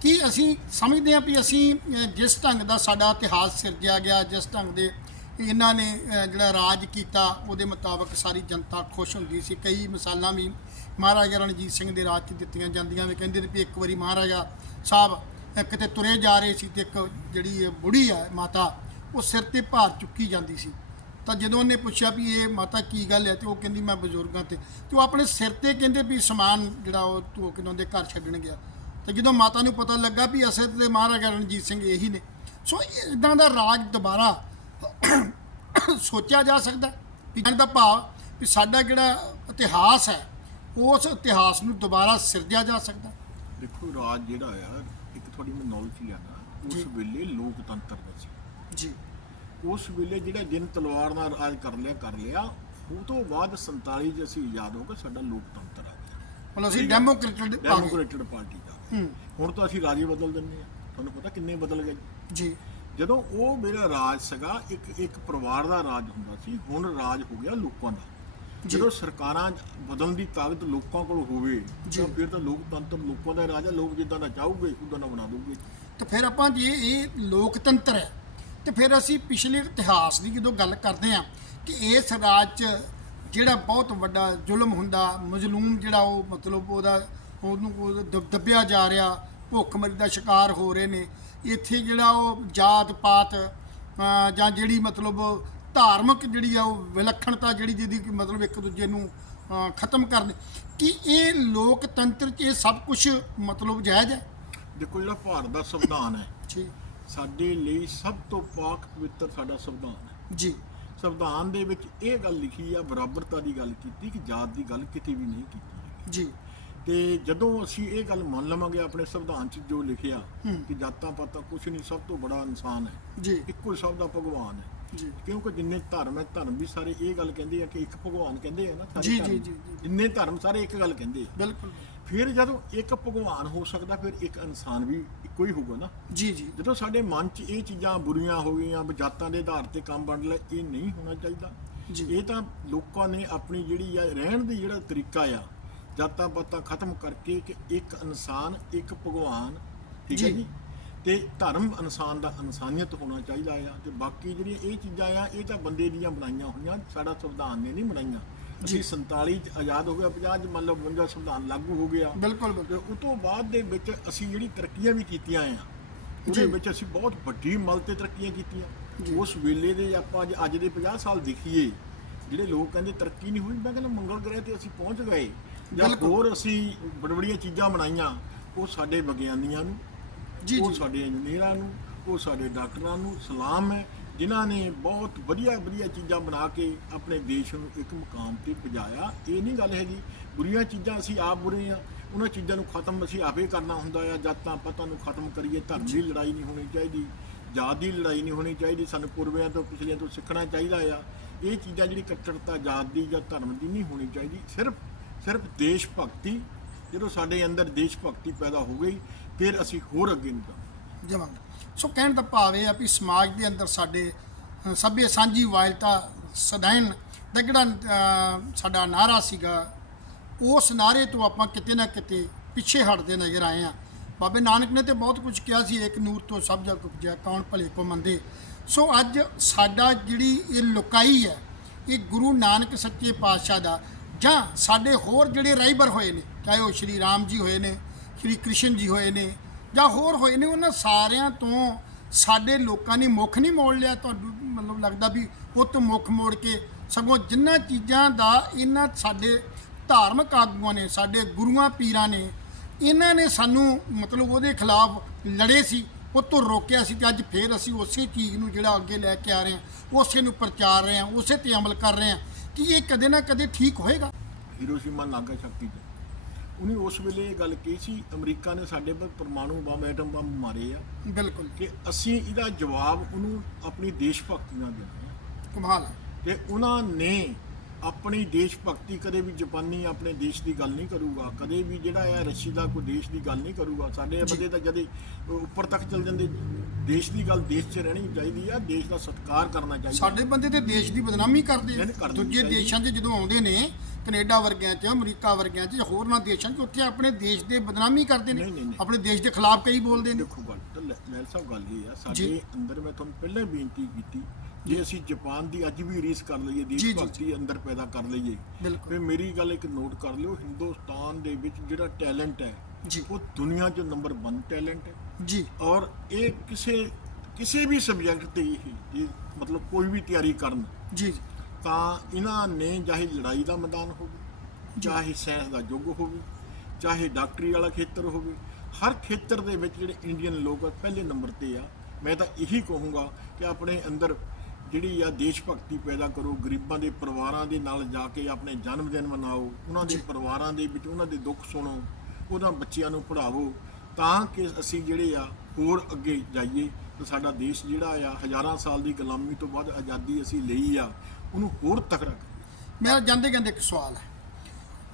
ਕੀ ਅਸੀਂ ਸਮਝਦੇ ਹਾਂ ਵੀ ਅਸੀਂ ਜਿਸ ਢੰਗ ਦਾ ਸਾਡਾ ਇਤਿਹਾਸ ਸਿਰਜਿਆ ਗਿਆ, ਜਿਸ ਢੰਗ ਦੇ ਇਹਨਾਂ ਨੇ ਜਿਹੜਾ ਰਾਜ ਕੀਤਾ, ਉਹਦੇ ਮੁਤਾਬਕ ਸਾਰੀ ਜਨਤਾ ਖੁਸ਼ ਹੁੰਦੀ ਸੀ। ਕਈ ਮਿਸਾਲਾਂ ਵੀ ਮਹਾਰਾਜਾ ਰਣਜੀਤ ਸਿੰਘ ਦੇ ਰਾਜ 'ਚ ਦਿੱਤੀਆਂ ਜਾਂਦੀਆਂ ਵੀ ਕਹਿੰਦੇ ਨੇ ਵੀ ਇੱਕ ਵਾਰੀ ਮਹਾਰਾਜਾ ਸਾਹਿਬ ਕਿਤੇ ਤੁਰੇ ਜਾ ਰਹੇ ਸੀ ਤੇ ਇੱਕ ਜਿਹੜੀ ਬੁੜੀ ਆ ਮਾਤਾ, ਉਹ ਸਿਰ ਤੇ ਭਾਰ ਚੁੱਕੀ ਜਾਂਦੀ ਸੀ। ਤਾਂ ਜਦੋਂ ਉਹਨੇ ਪੁੱਛਿਆ ਵੀ ਇਹ ਮਾਤਾ ਕੀ ਗੱਲ ਹੈ ਤੇ ਉਹ ਕਹਿੰਦੀ ਮੈਂ ਬਜ਼ੁਰਗਾਂ ਤੇ। ਤੇ ਉਹ ਆਪਣੇ ਸਿਰ ਤੇ ਕਹਿੰਦੇ ਵੀ ਸਮਾਨ ਜਿਹੜਾ ਉਹ ਧੋ ਕੇ ਉਹਨਾਂ ਦੇ ਘਰ ਛੱਡਣ ਗਿਆ। ਤੇ ਜਦੋਂ ਮਾਤਾ ਨੂੰ ਪਤਾ ਲੱਗਾ ਵੀ ਅਸਲ ਤੇ ਮਹਾਰਾਜਾ ਰਣਜੀਤ ਸਿੰਘ ਇਹੀ ਨੇ ਸੋ ਇਦਾਂ ਦਾ ਰਾਜ ਦੁਬਾਰਾ ਸੋਚਿਆ ਜਾ ਸਕਦਾ ਕਹਿਣ ਦਾ ਭਾਵ ਵੀ ਸਾਡਾ ਜਿਹੜਾ ਇਤਿਹਾਸ ਹੈ ਉਸ ਇਤਿਹਾਸ ਨੂੰ ਦੁਬਾਰਾ ਸਿਰਜਿਆ ਜਾ ਸਕਦਾ। ਦੇਖੋ ਰਾਜ ਜਿਹੜਾ ਆ ਇੱਕ ਤੁਹਾਡੀ ਮੈਂ ਨੌਲੇਜ ਲਿਆਣਾ। ਉਸ ਵੇਲੇ ਲੋਕਤੰਤਰ ਦਾ ਸੀ। ਜੀ। ਉਸ ਵੇਲੇ ਜਿਹੜਾ ਜਿਨ ਤਲਵਾਰ ਨਾਲ ਰਾਜ ਕਰ ਲਿਆ ਕਰ ਲਿਆ ਉਹ ਤੋਂ ਬਾਅਦ 47 ਚ ਅਸੀਂ ਆਜ਼ਾਦ ਹੋ ਕੇ ਸਾਡਾ ਲੋਕਤੰਤਰ ਆ ਗਿਆ। ਮਤਲਬ ਅਸੀਂ ਡੈਮੋਕ੍ਰੇਟਿਕ ਆ? ਡੈਮੋਕ੍ਰੇਟਿਡ ਪਾਰਟੀ ਦਾ ਹੁਣ ਤਾਂ ਅਸੀਂ ਰਾਜੇ ਬਦਲ ਦਿੰਦੇ ਆ। ਤੁਹਾਨੂੰ ਪਤਾ ਕਿੰਨੇ ਬਦਲ ਗਏ? ਜੀ। ਜਦੋਂ ਉਹ ਮੇਰਾ ਰਾਜ ਸੀਗਾ ਇੱਕ ਇੱਕ ਪਰਿਵਾਰ ਦਾ ਰਾਜ ਹੁੰਦਾ ਸੀ ਹੁਣ ਰਾਜ ਹੋ ਗਿਆ ਲੋਕਾਂ ਦਾ। ਜਦੋਂ ਸਰਕਾਰਾਂ ਬਦਲਣ ਦੀ ਤਾਕਤ ਲੋਕਾਂ ਕੋਲ ਹੋਵੇ। ਤਾਂ ਫਿਰ ਤਾਂ ਲੋਕਤੰਤਰ ਲੋਕਾਂ ਦਾ ਰਾਜ ਹੈ ਲੋਕ ਜਿੱਦਾਂ ਦਾ ਚਾਹੋਗੇ ਉਦਾਂ ਦਾ ਬਣਾ ਦੋਗੇ। ਤੇ ਫਿਰ ਆਪਾਂ ਜੇ ਇਹ ਲੋਕਤੰਤਰ ਹੈ ਤੇ ਫਿਰ ਅਸੀਂ ਪਿਛਲੇ ਇਤਿਹਾਸ ਦੀ ਜਦੋਂ ਗੱਲ ਕਰਦੇ ਹਾਂ ਕਿ ਇਸ ਰਾਜ 'ਚ ਜਿਹੜਾ ਬਹੁਤ ਵੱਡਾ ਜ਼ੁਲਮ ਹੁੰਦਾ ਮਜ਼ਲੂਮ ਜਿਹੜਾ ਉਹ ਮਤਲਬ ਉਹਦਾ ਉਹਨੂੰ ਉਹ ਦਬ- ਦੱਬਿਆ ਜਾ ਰਿਹਾ ਭੁੱਖਮਰੀ ਦਾ ਸ਼ਿਕਾਰ ਹੋ ਰਹੇ ਨੇ। ਇੱਥੇ ਜਿਹੜਾ ਉਹ ਜਾਤ ਪਾਤ ਜਾਂ ਜਿਹੜੀ ਮਤਲਬ ਧਾਰਮਿਕ ਜਿਹੜੀ ਆ ਉਹ ਵਿਲੱਖਣਤਾ ਜਿਹੜੀ ਜਿਹਦੀ ਮਤਲਬ ਇੱਕ ਦੂਜੇ ਨੂੰ ਖਤਮ ਕਰਨ ਕੀ ਇਹ ਲੋਕਤੰਤਰ 'ਚ ਇਹ ਸਭ ਕੁਝ ਮਤਲਬ ਜਾਇਜ਼ ਹੈ? ਦੇਖੋ ਜਿਹੜਾ ਭਾਰਤ ਦਾ ਸੰਵਿਧਾਨ ਹੈ ਜੀ ਸਾਡੇ ਲਈ ਸਭ ਤੋਂ ਪਾਕ ਪਵਿੱਤਰ ਸਾਡਾ ਸੰਵਿਧਾਨ ਹੈ। ਜੀ। ਸੰਵਿਧਾਨ ਦੇ ਵਿੱਚ ਇਹ ਗੱਲ ਲਿਖੀ ਆ ਬਰਾਬਰਤਾ ਦੀ ਗੱਲ ਕੀਤੀ ਕਿ ਜਾਤ ਦੀ ਗੱਲ ਕਿਤੇ ਵੀ ਨਹੀਂ ਕੀਤੀ ਜੀ। ਤੇ ਜਦੋਂ ਅਸੀਂ ਇਹ ਗੱਲ ਮੰਨ ਲਵਾਂਗੇ ਆਪਣੇ ਸੰਵਿਧਾਨ 'ਚ ਜੋ ਲਿਖਿਆ। ਕਿ ਜਾਤਾਂ ਪਾਤਾਂ ਕੁਛ ਨਹੀਂ ਸਭ ਤੋਂ ਬੜਾ ਇਨਸਾਨ ਹੈ। ਜੀ। ਇੱਕੋ ਹੀ ਸਭ ਦਾ ਭਗਵਾਨ ਹੈ। ਜੀ। ਕਿਉਂਕਿ ਜਿੰਨੇ ਧਰਮ ਹੈ ਧਰਮ ਵੀ ਸਾਰੇ ਇਹ ਗੱਲ ਕਹਿੰਦੇ ਆ ਕਿ ਇੱਕ ਭਗਵਾਨ ਕਹਿੰਦੇ ਆ ਨਾ ਸਾਰੇ। ਜੀ, ਜੀ, ਜੀ। ਜਿੰਨੇ ਧਰਮ ਸਾਰੇ ਇੱਕ ਗੱਲ ਕਹਿੰਦੇ ਆ। ਬਿਲਕੁਲ। ਫਿਰ ਜਦੋਂ ਇੱਕ ਭਗਵਾਨ ਹੋ ਸਕਦਾ ਫਿਰ ਇੱਕ ਇਨਸਾਨ ਵੀ ਇੱਕੋ ਹੀ ਹੋਊਗਾ ਨਾ। ਜੀ ਜੀ। ਜਦੋਂ ਸਾਡੇ ਮਨ 'ਚ ਇਹ ਚੀਜ਼ਾਂ ਬੁਰੀਆਂ ਹੋ ਗਈਆਂ ਜਾਤਾਂ ਦੇ ਆਧਾਰ ਤੇ ਕੰਮ ਬਣ ਲੈ ਇਹ ਨਹੀਂ ਹੋਣਾ ਚਾਹੀਦਾ। ਜੀ। ਇਹ ਤਾਂ ਲੋਕਾਂ ਨੇ ਆਪਣੀ ਜਿਹੜੀ ਆ ਰਹਿਣ ਦੀ ਜਿਹੜਾ ਤਰੀਕਾ ਆ ਜਾਤਾਂ ਪਾਤਾਂ ਖਤਮ ਕਰਕੇ ਕਿ ਇੱਕ ਇਨਸਾਨ ਇੱਕ ਭਗਵਾਨ ਠੀਕ ਹੈ ਜੀ। ਜੀ? ਤੇ ਧਰਮ ਇਨਸਾਨ ਦਾ ਇਨਸਾਨੀਅਤ ਹੋਣਾ ਚਾਹੀਦਾ ਆ। ਤੇ ਬਾਕੀ ਜਿਹੜੀਆਂ ਇਹ ਚੀਜ਼ਾਂ ਆ ਇਹ ਤਾਂ ਬੰਦੇ ਦੀਆਂ ਬਣਾਈਆਂ ਹੋਈਆਂ ਸਾਡਾ ਸੰਵਿਧਾਨ ਨੇ ਨਹੀਂ ਬਣਾਈਆਂ। ਅਸੀਂ 47 ਚ ਆਜ਼ਾਦ ਹੋ ਗਿਆ 50 ਚ ਮੰਨ ਲਓ 52 ਸੰਵਿਧਾਨ ਲਾਗੂ ਹੋ ਗਿਆ ਬਿਲਕੁਲ ਤੇ ਬਿਲਕੁਲ ਉਸ ਤੋਂ ਬਾਅਦ ਦੇ ਵਿੱਚ ਅਸੀਂ ਜਿਹੜੀ ਤਰੱਕੀਆਂ ਵੀ ਕੀਤੀਆਂ ਆ। ਉਹਦੇ ਵਿੱਚ ਅਸੀਂ ਬਹੁਤ ਵੱਡੀ ਮਲ ਤੇ ਤਰੱਕੀਆਂ। ਕੀਤੀਆਂ ਉਸ ਵੇਲੇ ਦੇ ਆਪਾਂ ਅੱਜ ਅੱਜ ਦੇ 50 ਸਾਲ ਦੇਖੀਏ ਜਿਹੜੇ ਲੋਕ ਕਹਿੰਦੇ ਤਰੱਕੀ ਨਹੀਂ ਹੋਈ ਮੈਂ ਕਹਿੰਦਾ ਮੰਗਲ ਗ੍ਰਹਿ ਤੇ ਅਸੀਂ ਪਹੁੰਚ ਗਏ ਜਾਂ। ਹੋਰ ਅਸੀਂ ਬੜ ਬੜੀਆਂ ਚੀਜ਼ਾਂ ਬਣਾਈਆਂ ਉਹ ਸਾਡੇ ਵਿਗਿਆਨੀਆਂ ਨੂੰ ਜੀ ਉਹ ਸਾਡੇ ਇੰਜੀਨੀਅਰਾਂ ਨੂੰ ਉਹ ਸਾਡੇ ਡਾਕਟਰਾਂ ਨੂੰ ਸਲਾਮ ਹੈ ਜਿਨ੍ਹਾਂ ਨੇ ਬਹੁਤ ਵਧੀਆ ਵਧੀਆ ਚੀਜ਼ਾਂ ਬਣਾ ਕੇ ਆਪਣੇ ਦੇਸ਼ ਨੂੰ ਇੱਕ ਮੁਕਾਮ ਤੇ ਪਹੁੰਚਾਇਆ। ਇਹ ਨਹੀਂ ਗੱਲ ਹੈਗੀ ਬੁਰੀਆਂ ਚੀਜ਼ਾਂ ਅਸੀਂ ਆਪ ਬੁਰੇ ਆ ਉਹਨਾਂ ਚੀਜ਼ਾਂ ਨੂੰ ਖਤਮ ਅਸੀਂ ਆਪੇ ਕਰਨਾ ਹੁੰਦਾ ਆ। ਜਾਤਾਂ ਪਤਾਂ ਨੂੰ ਖਤਮ ਕਰੀਏ ਧਰਮ ਦੀ ਲੜਾਈ ਨਹੀਂ ਹੋਣੀ ਚਾਹੀਦੀ ਜਾਤ ਦੀ ਲੜਾਈ ਨਹੀਂ ਹੋਣੀ ਚਾਹੀਦੀ ਸਾਨੂੰ ਪੁਰਵਿਆਂ ਤੋਂ ਪਿਛਲਿਆਂ ਤੋਂ ਸਿੱਖਣਾ ਚਾਹੀਦਾ ਆ। ਇਹ ਚੀਜ਼ਾਂ ਜਿਹੜੀ ਕੱਟੜਤਾ ਜਾਤ ਦੀ ਜਾਂ ਧਰਮ ਦੀ ਨਹੀਂ ਹੋਣੀ ਚਾਹੀਦੀ ਸਿਰਫ ਸਿਰਫ ਦੇਸ਼ ਭਗਤੀ ਜਦੋਂ ਸਾਡੇ ਅੰਦਰ ਦੇਸ਼ ਭਗਤੀ ਪੈਦਾ ਹੋ ਗਈ ਫਿਰ ਅਸੀਂ ਹੋਰ ਅੱਗੇ ਨਹੀਂ ਜਾਵਾਂਗੇ। ਜਮਾਂਗੇ ਸੋ ਕਹਿਣ ਦਾ ਭਾਵ ਇਹ ਆ ਵੀ ਸਮਾਜ ਦੇ ਅੰਦਰ ਸਾਡੇ ਅ, ਸਭੇ ਸਾਂਝੀ ਵਾਇਲਤਾ ਸਦਾਇਨ ਦਾ ਜਿਹੜਾ ਸਾਡਾ ਨਾਰਾ ਸੀਗਾ ਉਸ ਨਾਰੇ ਤੋਂ ਆਪਾਂ ਕਿਤੇ ਨਾ ਕਿਤੇ ਪਿੱਛੇ ਹਟਦੇ ਨਜ਼ਰ ਆਏ ਆ ਬਾਬੇ ਨਾਨਕ ਨੇ ਤੇ ਬਹੁਤ ਕੁਝ ਕਿਹਾ ਸੀ ਇੱਕ ਨੂਰ ਤੋਂ ਸਭ ਜਗ ਉਪਜਿਆ ਕੌਣ ਭਲੇ ਕੋ ਮੰਦੇ। ਸੋ ਅੱਜ ਸਾਡਾ ਜਿਹੜੀ ਇਹ ਲੁਕਾਈ ਹੈ ਇਹ ਗੁਰੂ ਨਾਨਕ ਸੱਚੇ ਪਾਤਸ਼ਾਹ ਦਾ ਜਾਂ ਸਾਡੇ ਹੋਰ ਜਿਹੜੇ ਰਾਈਬਰ ਹੋਏ ਨੇ ਚਾਹੇ ਉਹ ਸ਼੍ਰੀ ਰਾਮ ਜੀ ਹੋਏ ਨੇ ਸ਼੍ਰੀ ਕ੍ਰਿਸ਼ਨ ਜੀ ਹੋਏ ਨੇ ਜਾਂ ਹੋਰ ਹੋਏ ਨੇ, ਉਹਨਾਂ ਸਾਰਿਆਂ ਤੋਂ ਸਾਡੇ ਲੋਕਾਂ ਨੇ ਮੁੱਖ ਨਹੀਂ ਮੋੜ ਲਿਆ ਤੁਹਾਨੂੰ ਮਤਲਬ ਲੱਗਦਾ ਵੀ ਉਹ ਤੋਂ ਮੁੱਖ ਮੋੜ ਕੇ ਸਗੋਂ ਜਿੰਨਾਂ ਚੀਜ਼ਾਂ ਦਾ ਇਹਨਾਂ ਸਾਡੇ ਧਾਰਮਿਕ ਆਗੂਆਂ ਨੇ, ਸਾਡੇ ਗੁਰੂਆਂ, ਪੀਰਾਂ ਨੇ, ਇਹਨਾਂ ਨੇ ਸਾਨੂੰ ਮਤਲਬ ਉਹਦੇ ਖਿਲਾਫ ਲੜੇ ਸੀ ਉਹ ਤੋਂ ਰੋਕਿਆ ਸੀ ਤੇ ਅੱਜ ਫੇਰ ਅਸੀਂ ਉਸੇ ਚੀਜ਼ ਨੂੰ ਜਿਹੜਾ ਅੱਗੇ ਲੈ ਕੇ ਆ ਰਹੇ ਹਾਂ, ਉਸੇ ਨੂੰ ਪ੍ਰਚਾਰ ਰਹੇ ਹਾਂ, ਉਸੇ ਤੇ ਅਮਲ ਕਰ ਰਹੇ ਹਾਂ, ਕਿ ਇਹ ਕਦੇ ਨਾ ਕਦੇ ਠੀਕ ਹੋਏਗਾ? ਹੀਰੋਸ਼ੀਮਾ ਨਾਗਾਸਾਕੀ ਤੇ। ਉਹਨੇ ਉਸ ਵੇਲੇ ਇਹ ਗੱਲ ਕਹੀ ਸੀ ਅਮਰੀਕਾ ਨੇ ਸਾਡੇ ਪਰ ਪਰਮਾਣੂ ਬੰਬ ਐਟਮ ਬੰਬ ਮਾਰੇ ਆ। ਬਿਲਕੁਲ। ਕਿ ਅਸੀਂ ਇਹਦਾ ਜਵਾਬ ਉਹਨੂੰ ਆਪਣੀ ਦੇਸ਼ ਭਗਤੀ ਨਾਲ ਦੇਣਾ ਕਮਾਲ ਤੇ ਉਹਨਾਂ ਨੇ ਆਪਣੀ ਦੇਸ਼ ਭਗਤੀ ਕਦੇ ਵੀ ਜਾਪਾਨੀ ਆਪਣੇ ਦੇਸ਼ ਦੀ ਗੱਲ ਨਹੀਂ ਕਰੂਗਾ। ਕਦੇ ਵੀ ਜਿਹੜਾ ਹੈ ਰਸ਼ੀ ਦਾ ਕੋਈ ਦੇਸ਼ ਦੀ ਗੱਲ ਨਹੀਂ ਕਰੂਗਾ। ਸਾਡੇ ਜੀ। ਬੰਦੇ ਤਾਂ ਜਦੇ ਉੱਪਰ ਤੱਕ ਚੱਲ ਜਾਂਦੇ ਦੇਸ਼ ਦੀ ਗੱਲ ਦੇਸ਼ 'ਚ ਰਹਿਣੀ ਚਾਹੀਦੀ ਆ ਦੇਸ਼ ਦਾ ਸਤਿਕਾਰ ਕਰਨਾ ਚਾਹੀਦਾ। ਸਾਡੇ ਬੰਦੇ ਤੇ ਦੇਸ਼ ਦੀ ਬਦਨਾਮੀ ਕਰਦੇ ਆ। ਨਹੀਂ, ਦੂਜੇ ਨਹੀਂ। ਦੇਸ਼ਾਂ 'ਚ ਜਦੋਂ ਆਉਂਦੇ ਨੇ ਕੈਨੇਡਾ ਵਰਗਿਆਂ 'ਚ ਅਮਰੀਕਾ ਵਰਗਿਆਂ 'ਚ ਹੋਰਨਾਂ ਦੇਸ਼ਾਂ 'ਚ ਉੱਥੇ ਆਪਣੇ ਦੇਸ਼ ਦੇ ਬਦਨਾਮੀ ਕਰਦੇ ਨੇ ਨਹੀਂ, ਨਹੀਂ, ਨਹੀਂ। ਆਪਣੇ ਦੇਸ਼ ਦੇ ਖਿਲਾਫ ਕਈ ਬੋਲਦੇ ਨੇ। ਦੇਖੋ ਗੱਲ ਤਾਂ ਲੈ ਸਾਹਿਬ ਗੱਲ ਇਹ ਆ ਜੀ। ਸਾਡੇ ਅੰਦਰ ਮੈਂ ਤੁਹਾਨੂੰ ਪਹਿਲਾਂ ਹੀ ਬੇਨਤੀ ਕੀਤੀ ਜੇ ਅਸੀਂ ਜਾਪਾਨ ਦੀ ਅੱਜ ਵੀ ਰੀਸ ਕਰ ਲਈਏ ਦੇਸ਼ ਜੀ, ਜੀ, ਭਗਤੀ ਅੰਦਰ ਪੈਦਾ ਕਰ ਲਈਏ ਬਿਲਕੁਲ। ਫਿਰ ਮੇਰੀ ਗੱਲ ਇੱਕ ਨੋਟ ਕਰ ਲਿਓ ਹਿੰਦੁਸਤਾਨ ਦੇ ਵਿੱਚ ਜਿਹੜਾ ਟੈਲੈਂਟ ਹੈ ਜੀ। ਉਹ ਦੁਨੀਆ 'ਚ ਨੰਬਰ 1 ਟੈਲੈਂਟ ਹੈ। ਜੀ। ਔਰ ਇਹ ਕਿਸੇ ਕਿਸੇ ਵੀ ਸਬਜੈਕਟ ਤੇ ਹੀ ਇਹ ਮਤਲਬ ਕੋਈ ਵੀ ਤਿਆਰੀ ਕਰਨ। ਜੀ। ਤਾਂ ਇਹਨਾਂ ਨੇ ਚਾਹੇ ਲੜਾਈ ਦਾ ਮੈਦਾਨ ਹੋਵੇ ਚਾਹੇ ਸਾਇੰਸ ਦਾ ਯੁੱਗ ਹੋਵੇ ਚਾਹੇ ਡਾਕਟਰੀ ਵਾਲਾ ਖੇਤਰ ਹੋਵੇ ਹਰ ਖੇਤਰ ਦੇ ਵਿੱਚ ਜਿਹੜੇ ਇੰਡੀਅਨ ਲੋਕ ਆ ਪਹਿਲੇ ਨੰਬਰ ਤੇ ਆ। ਮੈਂ ਤਾਂ ਇਹੀ ਕਹੂੰਗਾ ਕਿ ਆਪਣੇ ਅੰਦਰ ਜਿਹੜੀ ਆ ਦੇਸ਼ ਭਗਤੀ ਪੈਦਾ ਕਰੋ ਗਰੀਬਾਂ ਦੇ ਪਰਿਵਾਰਾਂ ਦੇ ਨਾਲ ਜਾ ਕੇ ਆਪਣੇ ਜਨਮ ਦਿਨ ਮਨਾਓ ਉਹਨਾਂ ਦੇ। ਪਰਿਵਾਰਾਂ ਦੇ ਵਿੱਚ ਉਹਨਾਂ ਦੇ ਦੁੱਖ ਸੁਣੋ ਉਹਨਾਂ ਬੱਚਿਆਂ ਨੂੰ ਪੜ੍ਹਾਵੋ ਤਾਂ ਕਿ ਅਸੀਂ ਜਿਹੜੇ ਆ ਹੋਰ ਅੱਗੇ ਜਾਈਏ। ਤੇ ਸਾਡਾ ਦੇਸ਼ ਜਿਹੜਾ ਆ ਹਜ਼ਾਰਾਂ ਸਾਲ ਦੀ ਗੁਲਾਮੀ ਤੋਂ ਬਾਅਦ ਆਜ਼ਾਦੀ ਅਸੀਂ ਲਈ ਆ। ਉਹਨੂੰ ਹੋਰ ਤਕੜਾ ਕਰੀਏ। ਮੇਰਾ ਜਾਂਦੇ ਜਾਂਦੇ ਇੱਕ ਸਵਾਲ ਹੈ।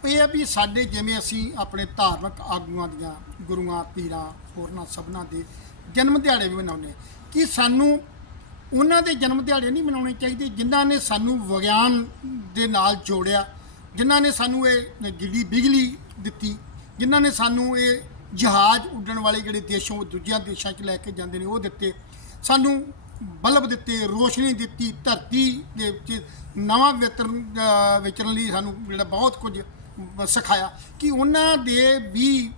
ਇਹ ਹੈ ਵੀ ਸਾਡੇ ਜਿਵੇਂ ਅਸੀਂ ਆਪਣੇ ਧਾਰਮਿਕ ਆਗੂਆਂ ਦੀਆਂ ਗੁਰੂਆਂ, ਪੀਰਾਂ, ਹੋਰਨਾਂ ਸਭਨਾਂ ਦੇ ਜਨਮ ਦਿਹਾੜੇ ਵੀ ਮਨਾਉਂਦੇ ਹਾਂ। ਕੀ ਸਾਨੂੰ ਉਹਨਾਂ ਦੇ ਜਨਮ ਦਿਹਾੜੇ ਨਹੀਂ ਮਨਾਉਣੇ ਚਾਹੀਦੇ ਜਿਨ੍ਹਾਂ ਨੇ ਸਾਨੂੰ ਵਿਗਿਆਨ ਦੇ ਨਾਲ ਜੋੜਿਆ, ਜਿਨ੍ਹਾਂ ਨੇ ਸਾਨੂੰ ਇਹ ਗਿੱਲੀ ਬਿਜਲੀ ਦਿੱਤੀ, ਜਿਨ੍ਹਾਂ ਨੇ ਸਾਨੂੰ ਇਹ ਜਹਾਜ਼ ਉੱਡਣ ਵਾਲੇ ਜਿਹੜੇ ਦੇਸ਼ੋਂ, ਦੂਜਿਆਂ ਦੇਸ਼ਾਂ 'ਚ ਲੈ ਕੇ ਜਾਂਦੇ ਨੇ ਉਹ ਦਿੱਤੇ। ਸਾਨੂੰ ਬਲਬ ਦਿੱਤੇ ਰੋਸ਼ਨੀ ਦਿੱਤੀ ਧਰਤੀ ਦੇ ਵਿੱਚ ਨਵਾਂ ਵਿਤਰਨ ਵਿਚਰਨ ਲਈ ਸਾਨੂੰ ਜਿਹੜਾ ਬਹੁਤ ਕੁਝ ਸਿਖਾਇਆ ਕਿ ਉਹਨਾਂ ਦੇ ਵੀ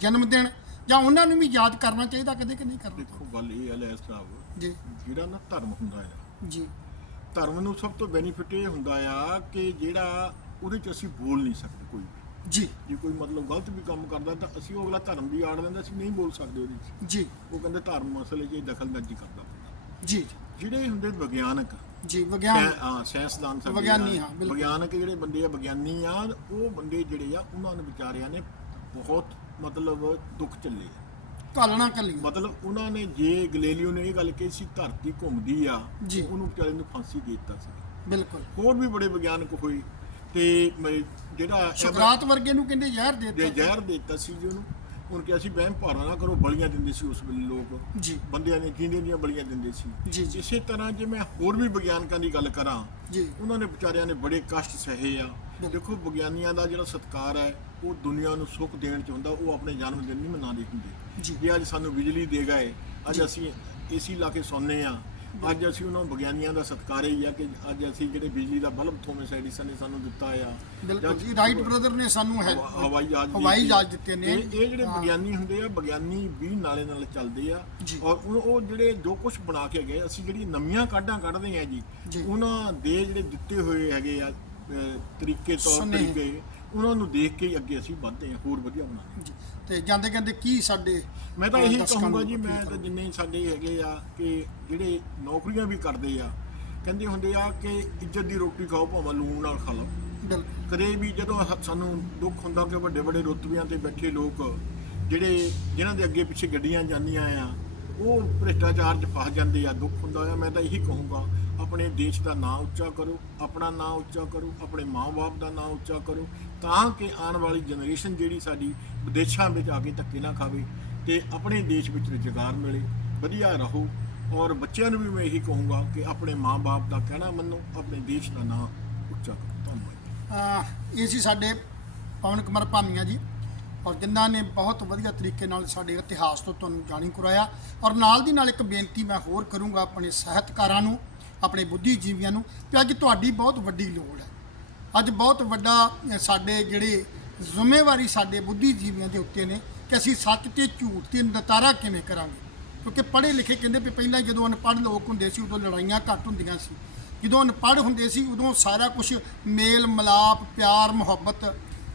ਜਨਮ ਦਿਨ ਜਾਂ ਉਹਨਾਂ ਨੂੰ ਵੀ ਯਾਦ ਕਰਨਾ ਚਾਹੀਦਾ ਕਦੇ ਕਿ ਨਹੀਂ ਕਰਨਾ ਦੇਖੋ ਗੱਲ ਇਹ ਹੈ ਲੈ ਸਾਹਿਬ ਜੀ। ਜਿਹੜਾ ਨਾ ਧਰਮ ਹੁੰਦਾ ਆ ਜੀ। ਧਰਮ ਨੂੰ ਸਭ ਤੋਂ ਬੈਨੀਫਿਟ ਇਹ ਹੁੰਦਾ ਆ ਕਿ ਜਿਹੜਾ ਉਹਦੇ 'ਚ ਅਸੀਂ ਬੋਲ ਨਹੀਂ ਸਕਦੇ ਕੋਈ ਵੀ। ਜੀ। ਜੇ ਕੋਈ ਮਤਲਬ ਗਲਤ ਵੀ ਕੰਮ ਕਰਦਾ ਤਾਂ ਅਸੀਂ ਉਹ ਅਗਲਾ ਧਰਮ ਦੀ ਆੜ ਲੈਂਦਾ ਅਸੀਂ ਨਹੀਂ ਬੋਲ ਸਕਦੇ ਉਹਦੇ 'ਚ। ਜੀ। ਉਹ ਕਹਿੰਦੇ ਧਰਮ ਮਸਲੇ 'ਚ ਦਖਲਅੰਦਾਜ਼ੀ ਕਰਦਾ। ਜੀ ਜਿਹੜੇ ਹੁੰਦੇ ਵਿਗਿਆਨਕ ਜੀ ਵਿਗਿਆਨ। ਹਾਂ ਸਾਇੰਸਦਾਨ ਸਾਡੇ ਵਿਗਿਆਨੀ, ਹਾਂ, ਬਿਲਕੁਲ। ਵਿਗਿਆਨਕ ਜਿਹੜੇ ਬੰਦੇ ਆ ਵਿਗਿਆਨੀ ਆ ਉਹ ਬੰਦੇ ਜਿਹੜੇ ਆ ਉਹਨਾਂ ਨੇ ਵਿਚਾਰਿਆਂ ਨੇ ਬਹੁਤ ਮਤਲਬ ਦੁੱਖ ਝੱਲੇ ਆ। ਕਾਲਣਾ ਕੱਲੀ ਮਤਲਬ ਉਹਨਾਂ ਨੇ ਜੇ ਗਲੇਲੀਓ ਨੇ ਇਹ ਗੱਲ ਕਹੀ ਸੀ ਧਰਤੀ ਘੁੰਮਦੀ ਆ ਜੀ। ਉਹਨੂੰ ਵਿਚਾਰੇ ਨੂੰ ਫਾਂਸੀ ਦੇ ਦਿੱਤਾ ਸੀ। ਬਿਲਕੁਲ। ਹੋਰ ਵੀ ਬੜੇ ਵਿਗਿਆਨਕ ਹੋਏ ਤੇ ਮ- ਜਿਹੜਾ ਸੁਕਰਾਤ ਵਰਗੇ ਨੂੰ ਕਹਿੰਦੇ ਜ਼ਹਿਰ ਦੇ ਦੇ ਦਿੱਤਾ ਜ਼ਹਿਰ ਦੇ ਦਿੱਤਾ ਸੀ ਜੀ ਉਹਨੂੰ। ਹੁਣ ਕਿ ਅਸੀਂ ਵਹਿਮ ਭਾਵਨਾ ਨਾ ਕਰੋ ਬਲੀਆਂ ਦਿੰਦੇ ਸੀ ਉਸ ਵੇਲੇ ਲੋਕ। ਜੀ। ਬੰਦਿਆਂ ਨੇ ਜੀਂਦੇ ਦੀਆਂ ਬਲੀਆਂ ਦਿੰਦੇ ਸੀ। ਇਸੇ ਤਰ੍ਹਾਂ ਜੇ ਮੈਂ ਹੋਰ ਵੀ ਵਿਗਿਆਨਕਾਂ ਦੀ ਗੱਲ ਕਰਾਂ ਜੀ। ਉਹਨਾਂ ਨੇ ਵਿਚਾਰਿਆਂ ਨੇ ਬੜੇ ਕਸ਼ਟ ਸਹੇ ਆ। ਦੇਖੋ ਵਿਗਿਆਨੀਆਂ ਦਾ ਜਿਹੜਾ ਸਤਕਾਰ ਹੈ ਉਹ ਦੁਨੀਆ ਨੂੰ ਸੁੱਖ ਦੇਣ ਚ ਹੁੰਦਾ ਉਹ ਆਪਣੇ ਜਨਮ ਦਿਨ ਨਹੀਂ ਮਨਾਉਂਦੇ ਹੁੰਦੇ। ਜੀ। ਅੱਜ ਸਾਨੂੰ ਬਿਜਲੀ ਦੇ ਗਏ ਅੱਜ। ਅਸੀਂ ਏਸੀ ਲਾ ਕੇ ਸੌਂਦੇ ਆ ਅੱਜ ਅਸੀਂ ਉਹਨਾਂ ਵਿਗਿਆਨੀਆਂ ਦਾ ਸਤਕਾਰ ਹੀ ਆ ਕਿ ਅੱਜ ਅਸੀਂ ਜਿਹੜੇ ਬਿਜਲੀ ਦਾ ਬਲਬ ਥੋਮਸ ਐਡੀਸਨ ਨੇ ਸਾਨੂੰ ਦਿੱਤਾ ਆ ਬਿਲਕੁਲ ਜਾਂ ਰਾਈਟ ਬ੍ਰਦਰ ਨੇ ਸਾਨੂੰ ਹੈ ਹਵਾ- ਹਵਾਈ ਜਹਾਜ਼ ਹਵਾਈ। ਜਹਾਜ਼ ਦਿੱਤੇ ਨੇ ਇਹ ਜਿਹੜੇ। ਵਿਗਿਆਨੀ ਹੁੰਦੇ ਆ ਵਿਗਿਆਨੀ ਵੀ ਨਾਲੇ ਨਾਲ ਚੱਲਦੇ ਆ। ਔਰ ਉਹ ਜਿਹੜੇ ਜੋ ਕੁਝ ਬਣਾ ਕੇ ਗਏ ਅਸੀਂ ਜਿਹੜੀ ਨਵੀਆਂ ਕਾਢਾਂ ਕੱਢਦੇ ਆ ਜੀ। ਉਹਨਾਂ ਦੇ ਜਿਹੜੇ ਦਿੱਤੇ ਹੋਏ ਹੈਗੇ ਆ ਤਰੀਕੇ ਤੌਰ। ਤਰੀਕੇ ਉਹਨਾਂ ਨੂੰ ਦੇਖ ਕੇ ਹੀ ਅੱਗੇ ਅਸੀਂ ਵਧਦੇ ਆ ਹੋਰ ਵਧੀਆ ਬਣਾਉਂਦੇ ਤੇ ਜਾਂਦੇ ਜਾਂਦੇ ਕੀ ਸਾਡੇ ਮੈਂ ਤਾਂ ਇਹੀ ਦਰਸ਼ਕਾਂ ਕਹੂੰਗਾ ਜੀ ਮੈਂ ਤਾਂ। ਜਿੰਨੇ ਸਾਡੇ ਹੈਗੇ ਆ ਕਿ ਜਿਹੜੇ ਨੌਕਰੀਆਂ ਵੀ ਕਰਦੇ ਆ ਕਹਿੰਦੇ ਹੁੰਦੇ ਆ ਕਿ ਇੱਜ਼ਤ ਦੀ ਰੋਟੀ ਖਾਓ ਭਾਵੇਂ ਲੂਣ ਨਾਲ ਖਾ ਲਓ। ਬਿਲਕੁਲ। ਕਦੇ ਵੀ ਜਦੋਂ ਹ- ਸਾਨੂੰ ਦੁੱਖ ਹੁੰਦਾ ਕਿ ਵੱਡੇ ਵੱਡੇ ਰੁਤਬਿਆਂ ਤੇ ਬੈਠੇ ਲੋਕ ਜਿਹੜੇ ਜਿਨ੍ਹਾਂ ਦੇ ਅੱਗੇ ਪਿੱਛੇ ਗੱਡੀਆਂ ਜਾਂਦੀਆਂ ਆ ਉਹ ਭ੍ਰਿਸ਼ਟਾਚਾਰ 'ਚ ਫਸ ਜਾਂਦੇ ਆ, ਦੁੱਖ ਹੁੰਦਾ ਆ, ਮੈਂ ਤਾਂ ਇਹੀ ਕਹੂੰਗਾ, ਆਪਣੇ ਦੇਸ਼ ਦਾ ਨਾਂ ਉੱਚਾ ਕਰੋ, ਆਪਣਾ ਨਾਂ ਉੱਚਾ ਕਰੋ, ਆਪਣੇ ਮਾਂ-ਬਾਪ ਦਾ ਨਾਂ ਉੱਚਾ ਕਰੋ, ਤਾਂ ਕਿ ਆਉਣ ਵਾਲੀ ਜਨਰੇਸ਼ਨ ਜਿਹੜੀ ਸਾਡੀ ਵਿਦੇਸ਼ਾਂ ਵਿੱਚ ਆ ਕੇ ਧੱਕੇ ਨਾ ਖਾਵੇ ਤੇ ਆਪਣੇ ਦੇਸ਼ ਵਿੱਚ ਰੁਜ਼ਗਾਰ ਮਿਲੇ, ਵਧੀਆ ਰਹੋ ਔਰ ਬੱਚਿਆਂ ਨੂੰ ਵੀ ਮੈਂ ਇਹੀ ਕਹੂੰਗਾ ਕਿ ਆਪਣੇ ਮਾਂ-ਬਾਪ ਦਾ ਕਹਿਣਾ ਮੰਨੋ, ਆਪਣੇ ਦੇਸ਼ ਦਾ ਨਾਂ ਉੱਚਾ ਕਰੋ। ਧੰਨਵਾਦ ਇਹ ਸੀ ਸਾਡੇ ਪਵਨ ਕੁਮਾਰ ਭਾਮੀਆਂ ਜੀ। ਔਰ ਜਿਨ੍ਹਾਂ ਨੇ ਬਹੁਤ ਵਧੀਆ ਤਰੀਕੇ ਨਾਲ ਸਾਡੇ ਇਤਿਹਾਸ ਤੋਂ ਤੁਹਾਨੂੰ ਜਾਣੀ ਕਰਾਇਆ। ਔਰ ਨਾਲ ਦੀ ਨਾਲ ਇੱਕ ਬੇਨਤੀ ਮੈਂ ਹੋਰ ਕਰੂੰਗਾ ਆਪਣੇ ਸਾਹਿਤਕਾਰਾਂ ਨੂੰ, ਆਪਣੇ ਬੁੱਧੀਜੀਵੀਆਂ ਨੂੰ ਕਿ ਅੱਜ ਤੁਹਾਡੀ ਬਹੁਤ ਵੱਡੀ ਲੋੜ ਹੈ। ਅੱਜ ਬਹੁਤ ਵੱਡਾ ਸਾਡੇ ਜਿਹੜੇ ਜ਼ਿੰਮੇਵਾਰੀ ਸਾਡੇ ਬੁੱਧੀਜੀਵੀਆਂ ਦੇ ਉੱਤੇ ਨੇ ਕਿ ਅਸੀਂ ਸੱਚ ਤੇ ਝੂਠ ਤੇ ਨਤਾਰਾ ਕਿਵੇਂ ਕਰਾਂਗੇ। ਕਿਉਂਕਿ ਪੜ੍ਹੇ ਲਿਖੇ ਕਹਿੰਦੇ ਵੀ ਪਹਿਲਾਂ ਜਦੋਂ ਅਨਪੜ੍ਹ ਲੋਕ ਹੁੰਦੇ ਸੀ, ਉਦੋਂ ਲੜਾਈਆਂ ਘੱਟ ਹੁੰਦੀਆਂ ਸੀ। ਜਦੋਂ ਅਨਪੜ੍ਹ ਹੁੰਦੇ ਸੀ, ਉਦੋਂ ਸਾਰਾ ਕੁਝ ਮੇਲ ਮਲਾਪ ਪਿਆਰ, ਮੁਹੱਬਤ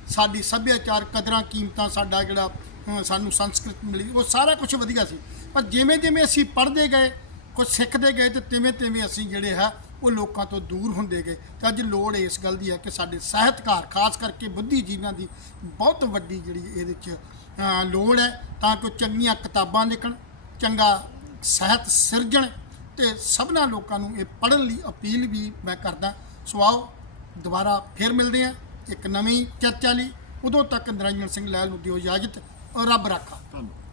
ਸਾਡੀ ਸੱਭਿਆਚਾਰ ਕਦਰਾਂ ਕੀਮਤਾਂ ਸਾਡਾ ਜਿਹੜਾ ਸਾਨੂੰ ਸੰਸਕ੍ਰਿਤ ਮਿਲੀ, ਉਹ ਸਾਰਾ ਕੁਝ ਵਧੀਆ ਸੀ। ਪਰ ਜਿਵੇਂ ਜਿਵੇਂ ਅਸੀਂ ਪੜ੍ਹਦੇ ਗਏ ਕੁਝ ਸਿੱਖਦੇ ਗਏ ਤੇ ਤਿਵੇਂ ਤਿਵੇਂ ਅਸੀਂ ਜਿਹੜੇ ਹੈ ਉਹ ਲੋਕਾਂ ਤੋਂ ਦੂਰ ਹੁੰਦੇ ਗਏ। ਤੇ ਅੱਜ ਲੋੜ ਇਸ ਗੱਲ ਦੀ ਹੈ ਕਿ ਸਾਡੇ ਸਾਹਿਤਕਾਰ, ਖਾਸ ਕਰਕੇ ਬੁੱਧੀਜੀਵੀਆਂ ਦੀ ਬਹੁਤ ਵੱਡੀ ਜਿਹੜੀ ਇਹਦੇ 'ਚ ਲੋੜ ਹੈ ਤਾਂ ਕਿ ਉਹ ਚੰਗੀਆਂ ਕਿਤਾਬਾਂ ਲਿਖਣ, ਚੰਗਾ ਸਾਹਿਤ ਸਿਰਜਣ ਤੇ ਸਭਨਾ ਲੋਕਾਂ ਨੂੰ ਇਹ ਪੜ੍ਹਨ ਲਈ ਅਪੀਲ ਵੀ ਮੈਂ ਕਰਦਾ। ਸੋ ਆਓ, ਦੁਬਾਰਾ ਫੇਰ ਮਿਲਦੇ ਹਾਂ। ਇੱਕ ਨਵੀਂ ਚਰਚਾ ਲਈ। ਉਦੋਂ ਤੱਕ ਨਿਰੰਜਨ ਸਿੰਘ ਲੈਲ ਨੂੰ ਦਿਓ ਇਜਾਜ਼ਤ। ਔਰ ਰੱਬ ਰਾਖਾ। ਧੰਨਵਾਦ